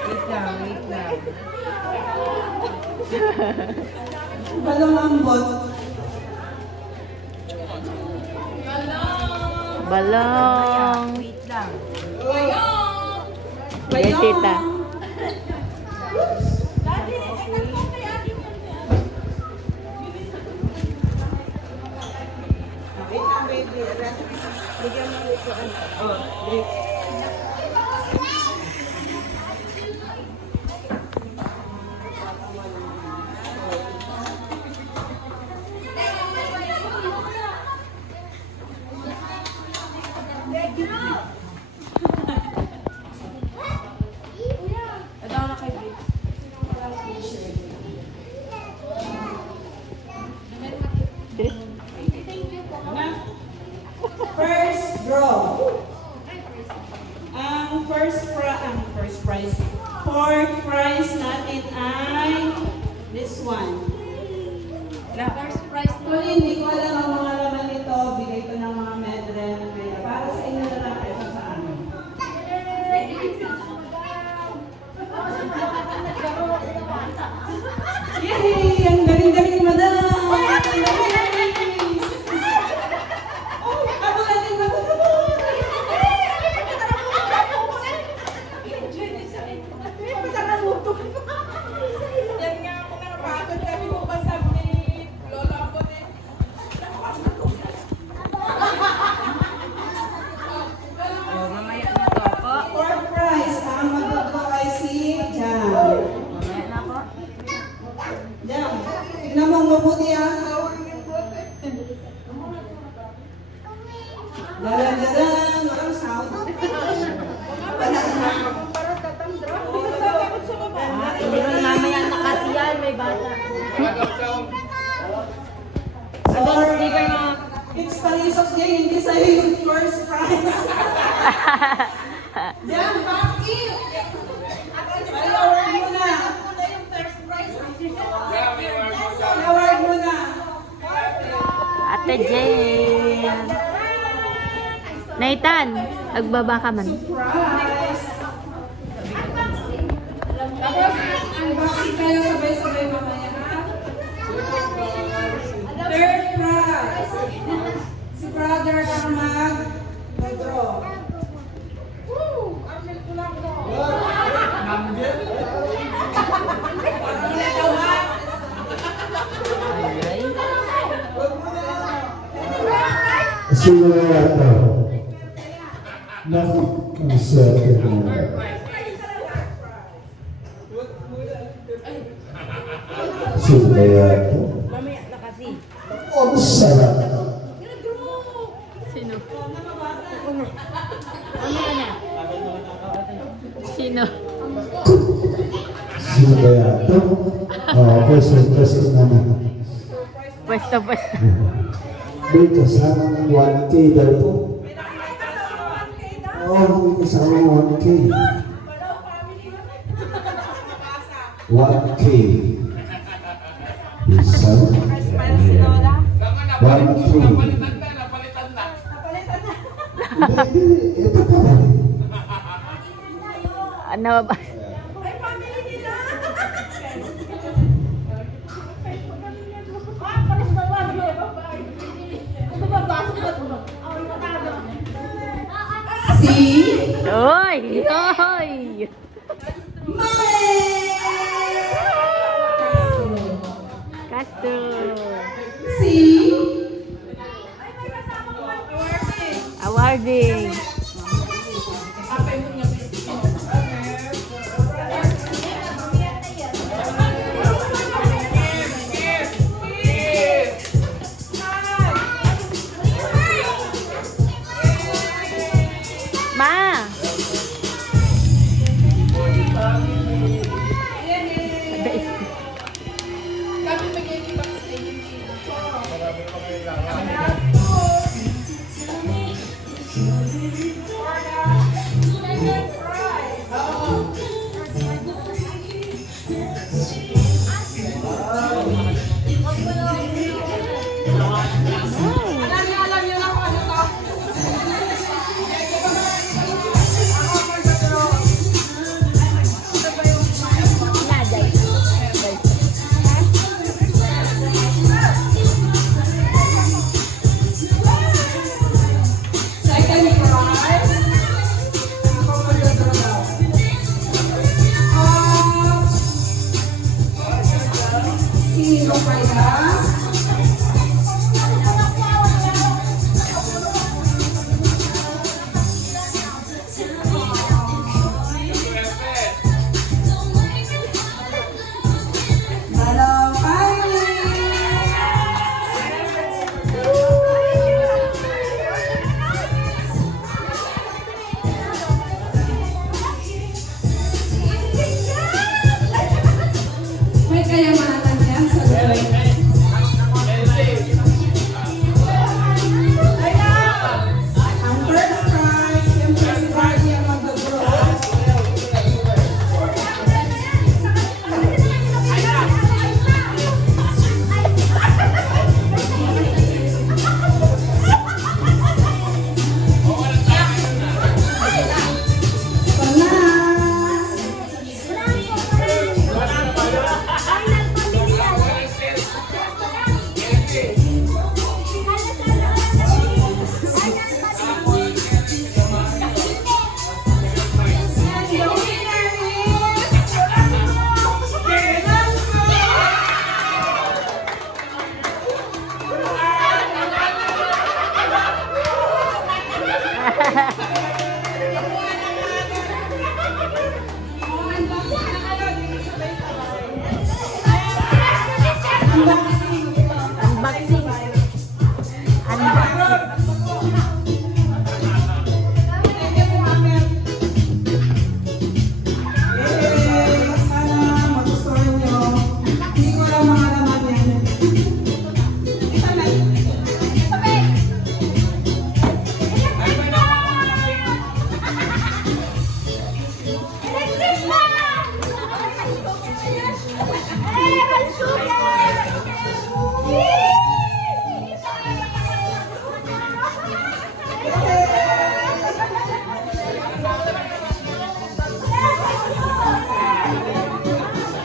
Wait lang. Balong ambot. Balong. Yes, tita. First draw. Ang first prize. Fourth prize natin ay this one. First prize Kung hindi ko alam ang mga laman nito, bigay ko ng mga medren. Kaya para sa inyo na lang kaysa sa amin. Yay! Ang galing-galing, madam! Ang galing! Oh, ako natin Yan nga ako napagod kami mo ba sabi ni Lola ko eh. Fourth prize, ang magagawa ay si Jam. Jam, tignan mo mabuti ah. Dalan-dalan, walang sound. Hindi mo mamaya nakasiyan, may bata. Sorry, it's Palisok niya, hindi sa'yo yung first prize. Jam, bakit? Ay, award mo na. Award mo na. Ate Jane. Nathan, nagbaba ka man. Surprise! Tapos, unboxing kayo sabay-sabay mamaya ha? Third prize! Si brother ang mag-draw. Sumaya nothing comes second. Sumaya ang sarap. Sino? Sino? Sumaya Oh, pwesto naman. Pwesto. May kasamang 1K daw po. Oo, may kasamang 1K. 1K. Isa. Naman, 1K. napalitan na. Hindi, ito pa rin. Ano ba? Si Oy! Castro. Si Awarding. Ma! Second prize. Sino kaya? Hello, may kayamanan yan sa buhay. Ang first prize, siyempre si Guardian of the Grove. Unboxing. Sana magustuhan nyo. Hindi ko lang mga laman yan.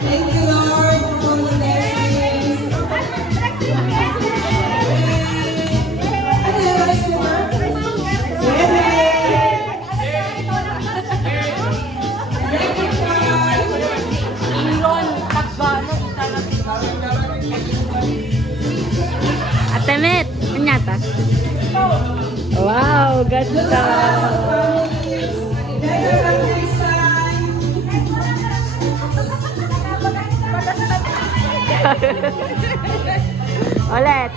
Thank you, Lord, for all the blessings. Ano yung rice liver? Ate Met, anyata? Wow, ganda. Ulit.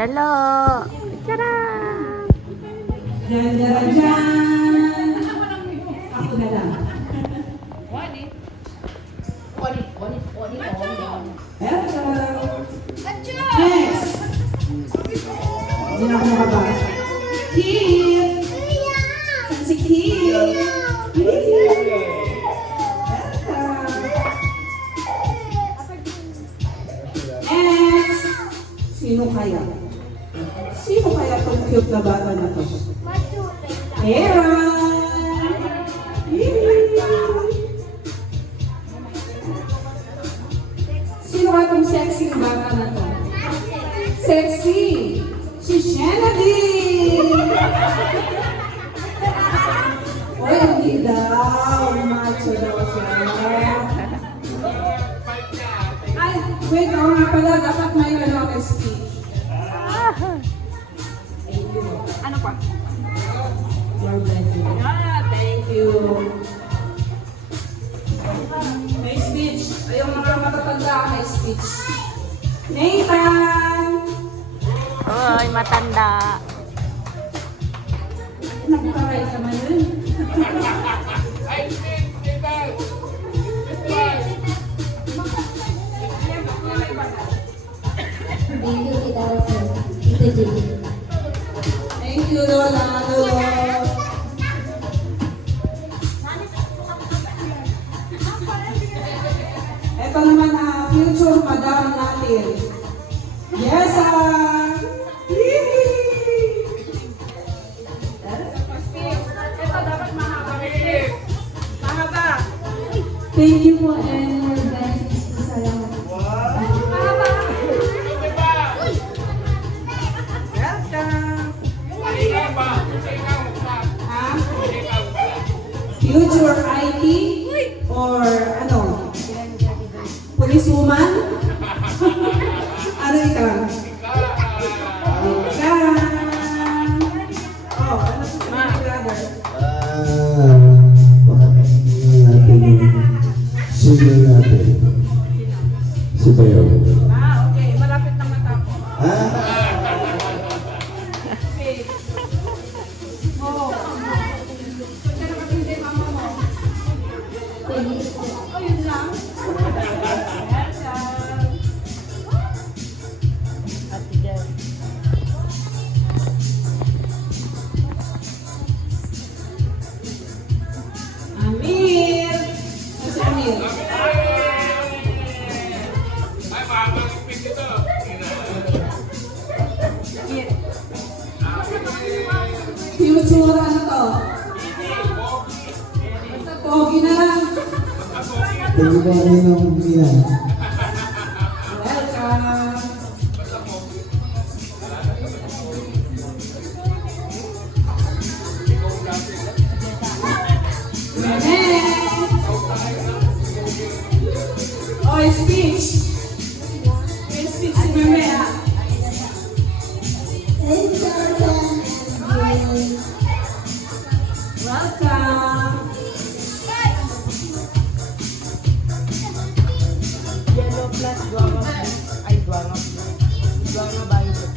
Jalo. Tara! Diyan, diyan, diyan. Ako na lang. Welcome. Next. Hindi na ako nakabasa. Kit. Saan si Kit? Welcome. Next. Sino kaya? Sino kaya itong cute na bata na to? Aaron! Sino kaya itong sexy na bata na to? Sexy! Si Shenady! Oy, hindi daw. Macho daw siya. Ay, wait, ako nga pala. Dapat may ano ang speech. Ano pa? Lord bless you. Thank you. May speech. Ayaw mga matatanda, may speech. Nathan! Hoy, matanda. Nagparay naman yun. Ay, Steve! Thank you, Tita Rosel. Tita Jenny. Thank you, Lola. Lolo. Ito naman ang future madam natin. Yes, Thank you po and your blessings. Salamat. future IT or ano? Policewoman? Ano ikaw? Ikaw! Oh, ano po si brother? Baka sino natin? Si Bayaw. Okay. Malapit na matapos. Okay. Oh. Kaya naman hindi mama mo. Oh, yun lang. Ate Jel. Amir! Ano si Amir? Ay, makakapit ito. Future ano to? Basta pogi na lang. Pwede ba rin ang yan? Welcome! Oh, speech! May speech si Meme, ah. Thank you, Rosel. Welcome! Yellow plus guava. Ay, guava. Guava violet.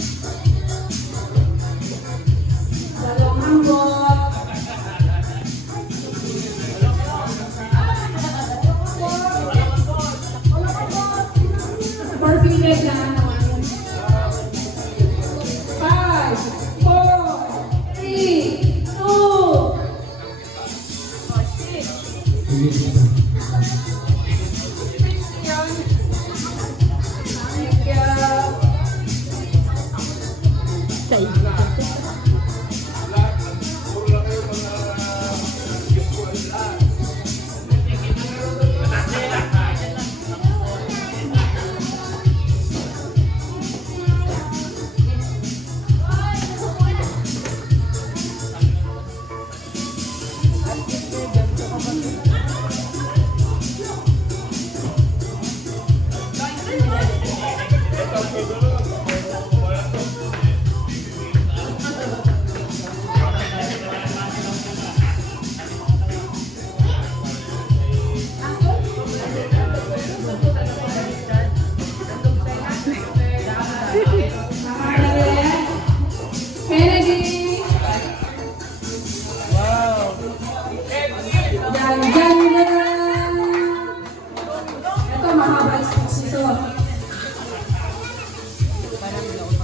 Dalawang hambot. Perfect lang. 5, 4, 3, 2. Thank you. Sa iyo.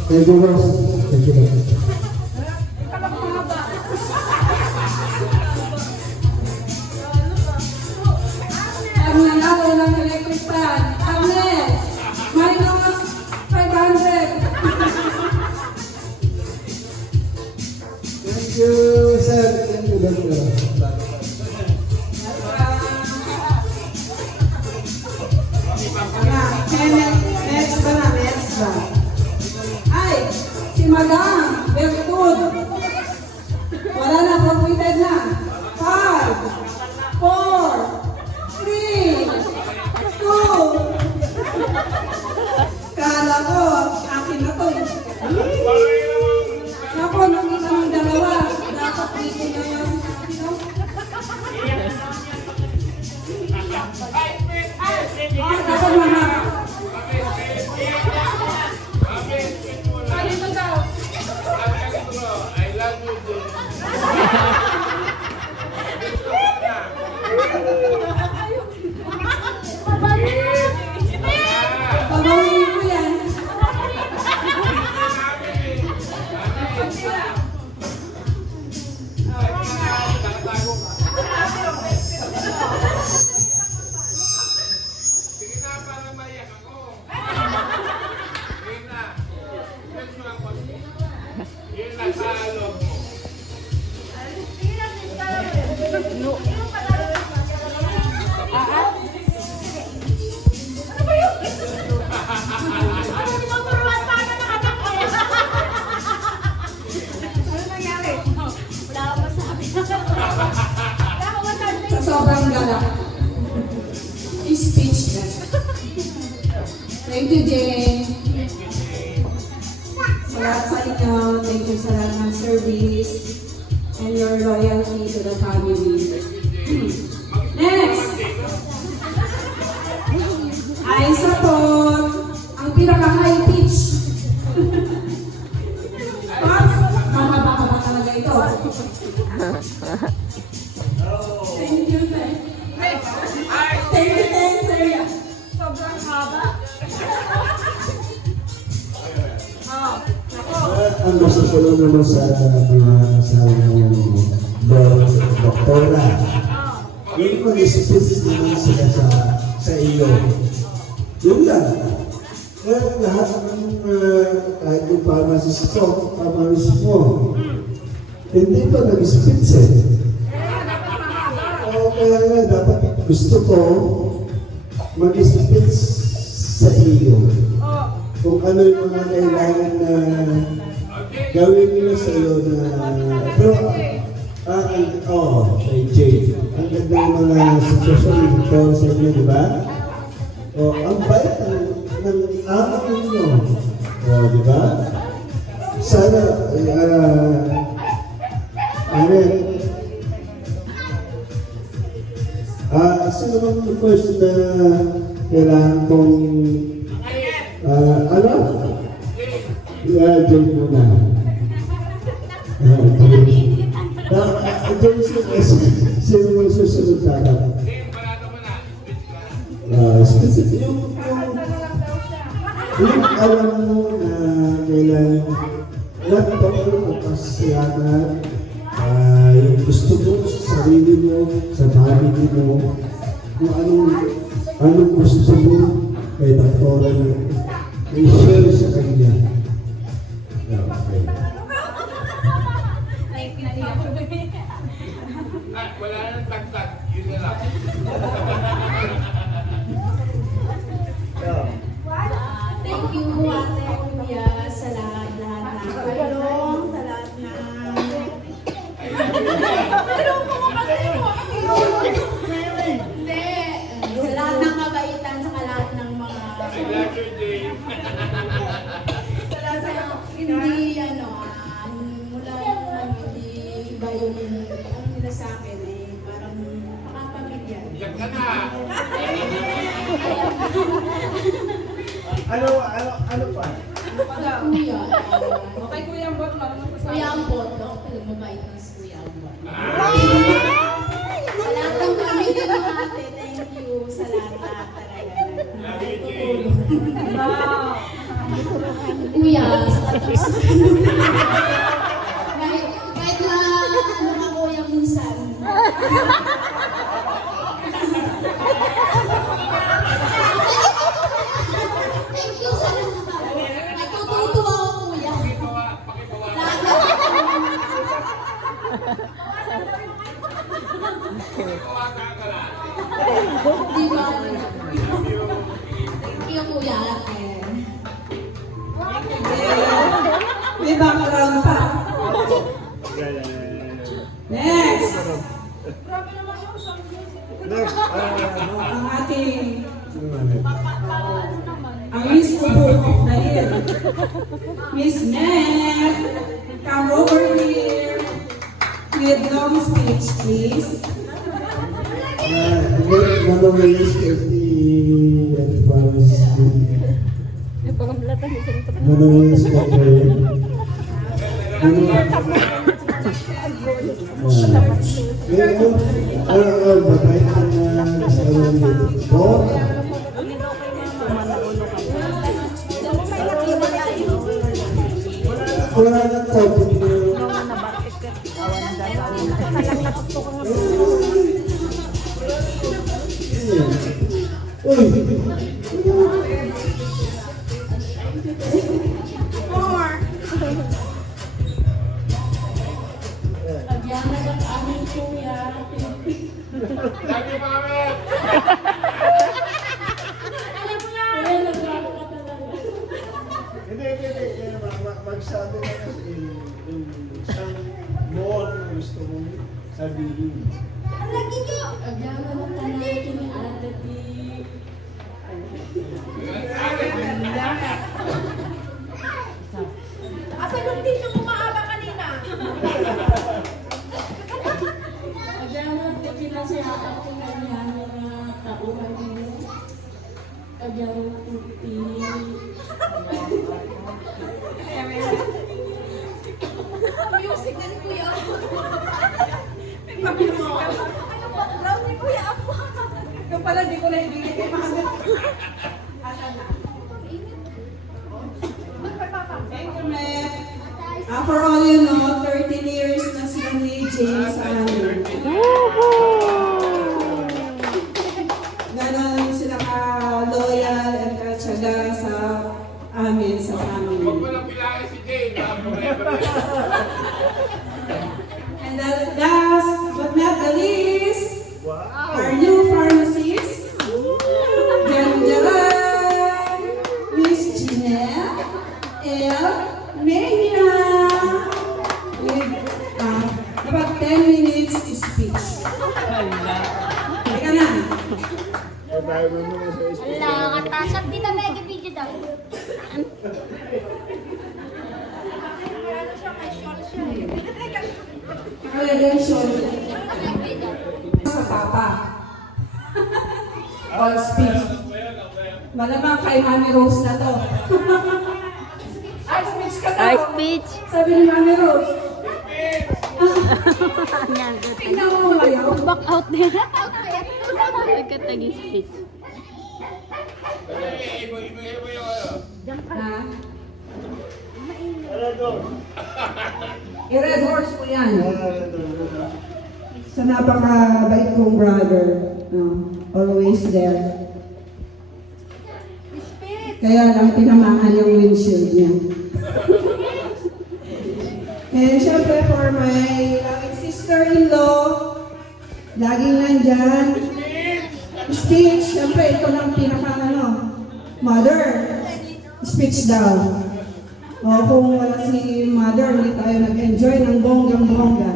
Thank you, boss. Thank you, boss. Ang nanalo ng electric fan, Agnes, minus 500. Thank you, sir. Thank you, doctor. Next ba na? Next ba? Ay, si Madam, very good. Wala na, completed na. 5, 4, 3, 2. Kala ko, akin na to. Ako, nakita ng dalawa. Dapat dito na yun. Dapat mga. Dito daw. I love you, Jay. Pagawin ko yan. Sige na, para maiyak ako. Yun na. Yun na, talo mo. Sa sobrang gala. Speechless. Thank you, Jane. Sa lahat sa inyo, thank you sa lahat ng service and your loyalty to the family. Next! Ay support ang pinaka-high pitch. Mahaba-haba talaga ito. Thank you, thank you. Thank you. Sobrang haba. Ang gusto ko lang naman sa mga asawa ng doktora. Yung mag-isipis naman sila sa iyo. Yun lang. Kaya lahat ng kahit yung pharmacist mo, hindi pa nag-isipis eh. Kaya nga dapat gusto ko mag-isipis sa iyo. Kung ano yung mga kailangan na gawin nila sa iyo na pero kay Jade. Ang ganda ng mga sitwasyon dito sa inyo, di ba? Ang bait ng anak ninyo. Di ba? Sana, sino bang first na kailangan kong Jade muna. Sino mo susunod sa akin? Game, parado mo na. Specific yung alam mo na kailangan nagpapalo o kasiyanan, yung gusto mo sa sarili mo, sa family mo, kung anong gusto mo kay doktora mo, i-share sa kanya. Okay. Wala nang tagtag. Yun na lang. Thank you, Ate Kuya, sa lahat na tulong, sa lahat na... Hindi. Sa lahat ng kabaitan, sa lahat ng mga... I love you, Jay. Sa lahat sa hindi, mula nung hindi iba yung nila sa akin, parang makapamilya. Iyak ka na. Ano pa? Kuya. Okay, Kuya Ambot, marunong sa Kuya Ambot, mabait na si Kuya Ambot. Sa lahat ng pamilya ng ate, thank you sa lahat talaga. Wow. Kuya, sa Kahit na ano ako yung minsan. Thank you sa natutuwa ako kuya. Di ba? Thank you kuya ate. May background pa. Next! Ang ating ang Miss Ubo of the Year. Miss Ned, come over here with long speech, please. One of the list is the, as far as one of the list of mabait na kasalan dito. Wala na topic na. Lagi mami! Hindi. Magsabi na kasi yung isang more na gusto mong sabihin. Asa yung tissue mo maaba kanina? Music na ni Kuya Apo. Ano ba? Round ni Kuya Apo. Yung pala, di ko na ibigay kay Mami. Asan na? Thank you, Matt. For all you know, 13 years na sila ni James sa amin. Ganon sila ka-loyal and ka-tsaga sa amin, sa family. Huwag mo lang pilahin si Jane. Forever. And last but not the least, our new pharmacist, Janjaran, Miss Jeanette L. Mania, with about 10 minutes speech. Teka na. Wala, katasap dito mega video daw. Relegation sa papa. All speech. Malamang kay Mami Rose na to. Ay, speech ka daw. Ay, speech. Sabi ni Mami Rose. Yan, Tingnan mo ngayon. back out din. Nagkataging speech. Ibo yung ano. Ha? I-red horse ko yan. Sa napaka-bait kong brother. Always there. Kaya lang tinamaan yung windshield niya. And syempre for my loving sister-in-law, laging nandyan. Speech, syempre ito lang mother, speech daw. O kung wala si mother, hindi tayo nag-enjoy ng bonggang-bongga.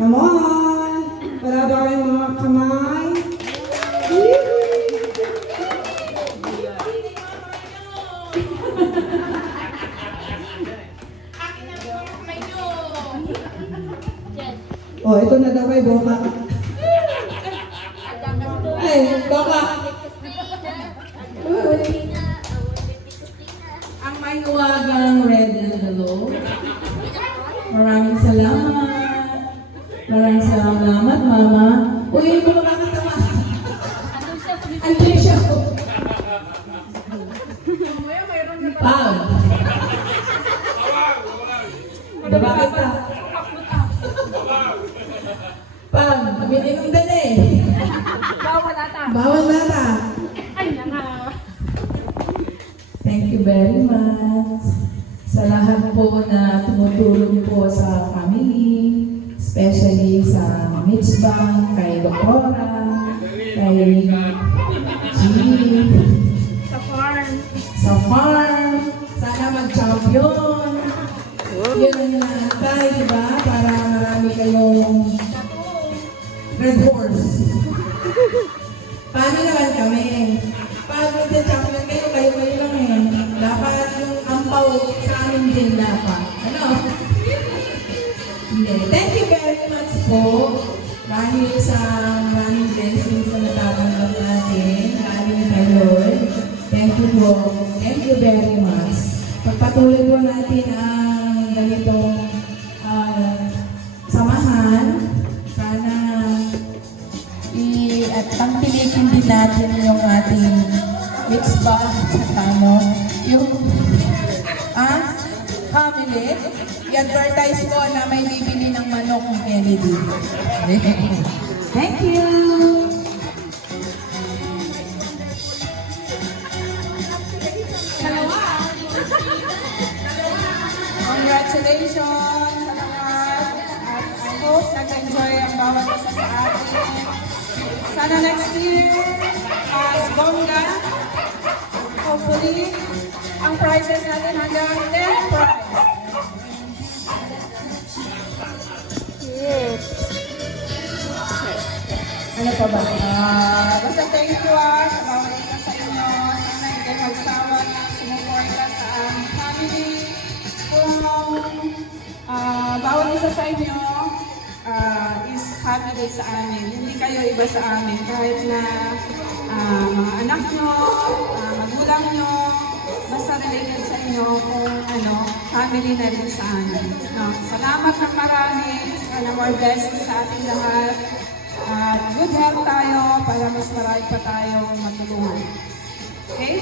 Come on! Wala ba kayong mga kamay? Oh, ito na daw kay Boka. Ay, Boka. Ang may huwagang red and hello. Maraming salamat. Maraming salamat, Mama. Uy, hindi ko makakatawa. Andun siya po. Pag. kita. Pang, umiinom din eh. Bawal lata. Thank you very much sa lahat po na tumutulong po sa family, especially sa Mitzbah, kay Doktora, kay Chief, sa farm, sana mag-champion. Yun ang inaantay, di ba? Para marami kayong red horse. Paano naman kami? Pag mag-champion kayo, kayo lang eh. Dapat yung ampaw sa amin din dapat. Ano? Hindi. Thank you very much po. Dahil sa maraming blessings na natatanggap natin, galing kay Lord. Thank you po. Thank you very much. Pagpatuloy po natin ang ganitong samahan. Sana at pangpilikin din natin yung ating mitzvah at yung family. I-advertise ko na may bibili ng manok ng Kennedy. Thank you! Congratulations sa lahat. At I hope nag-enjoy ang bawat isa sa atin. Sana next year, as bongga, hopefully, ang prizes natin hanggang 10th prize. Yes. Ano pa ba? Basta thank you sa bawat isa sa inyo. Sana hindi magsawa na sumuporta sa aming family. Kung bawat isa sa inyo is family sa amin. Hindi kayo iba sa amin. Kahit na mga anak nyo, magulang nyo, basta related sa inyo kung family na rin sa amin. No? Salamat ng marami. Sana more blessings sa ating lahat. At good health tayo para mas marami pa tayong matulungan. Okay?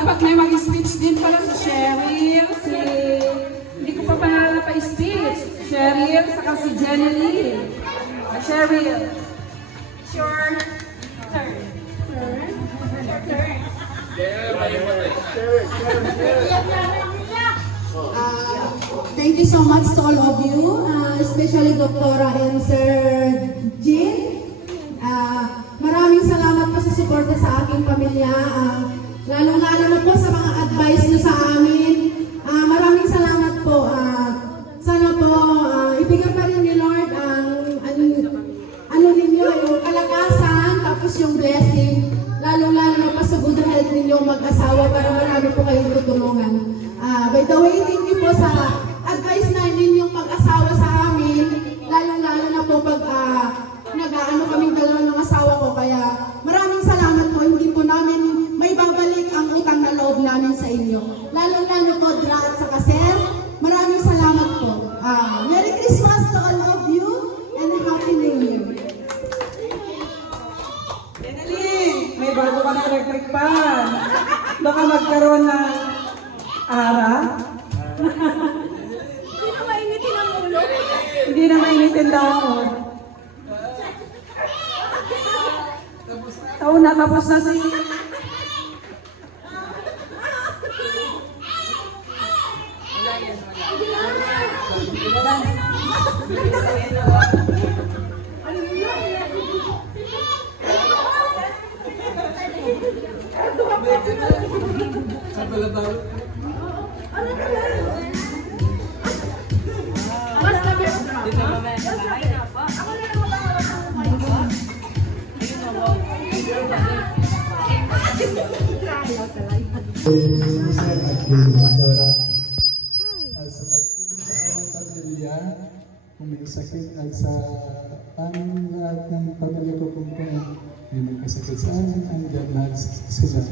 Dapat may mag-speech din pala si Cheryl. Hindi ko pa pangalan pa speech. Cheryl, saka si Jenny Lee. Cheryl. Sure. Turn. Thank you so much to all of you, especially Doktora and Sir Jean. Maraming salamat po sa suporta sa aking pamilya. Lalong-lalo na po sa mga advice niyo sa amin. Maraming salamat po. Sana po ibigyan pa rin ni Lord ang ninyo, yung kalakasan, tapos yung blessing. Lalong-lalo na po sa good health ninyo mag-asawa para marami po kayong tutulungan. By the way, thank you po sa advice na ninyong mag-asawa sa amin. Lalong-lalo na po pag nag-aano kaming dalawa ng asawa ko. Kaya maraming salamat po. Hindi po namin may babalik ang utang na loob namin sa inyo. Lalong-lalo po, Dra at saka Sir. Maraming salamat po. Merry Christmas to all of you and Happy New Year. May bago ka na electric pan. Baka magkaroon ng ara. Hindi na mainitin ang ulo. Hindi na mainitin dahon. Taon na, tapos na si... Sa pagpunta ng pamilya, kung may sakit at sa aming lahat ng pamilya ko kung may magkasakit sa amin, andyan lahat sila.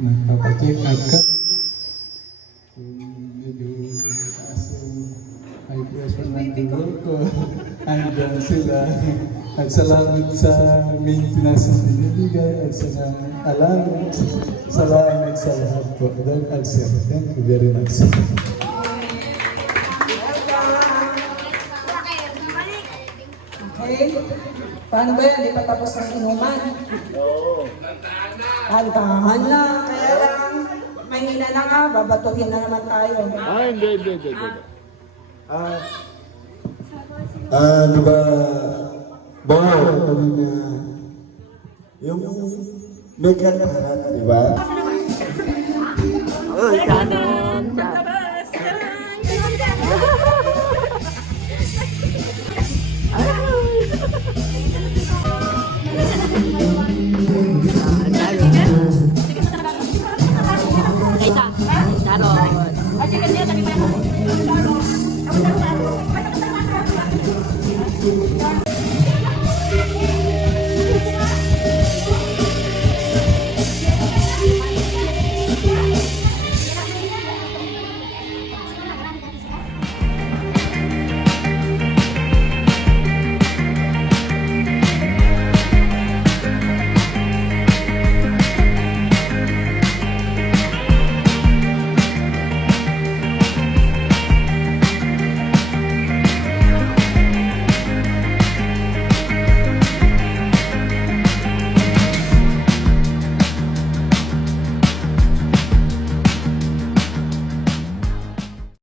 Nagpapacheck up ka. Kung medyo taas yung high pressure ng dugo ko, andyan sila. At salamat sa maintenance na binibigay at sa allowance. Salamat sa lahat po. Then I'll say thank you very much. Okay? Paano ba yan? Di pa tapos ng inuman? Kantahan na. Kaya lang, mahina na nga, babatuhin na naman tayo. Di ba, Bo, kanina, yung may kantahan, di ba?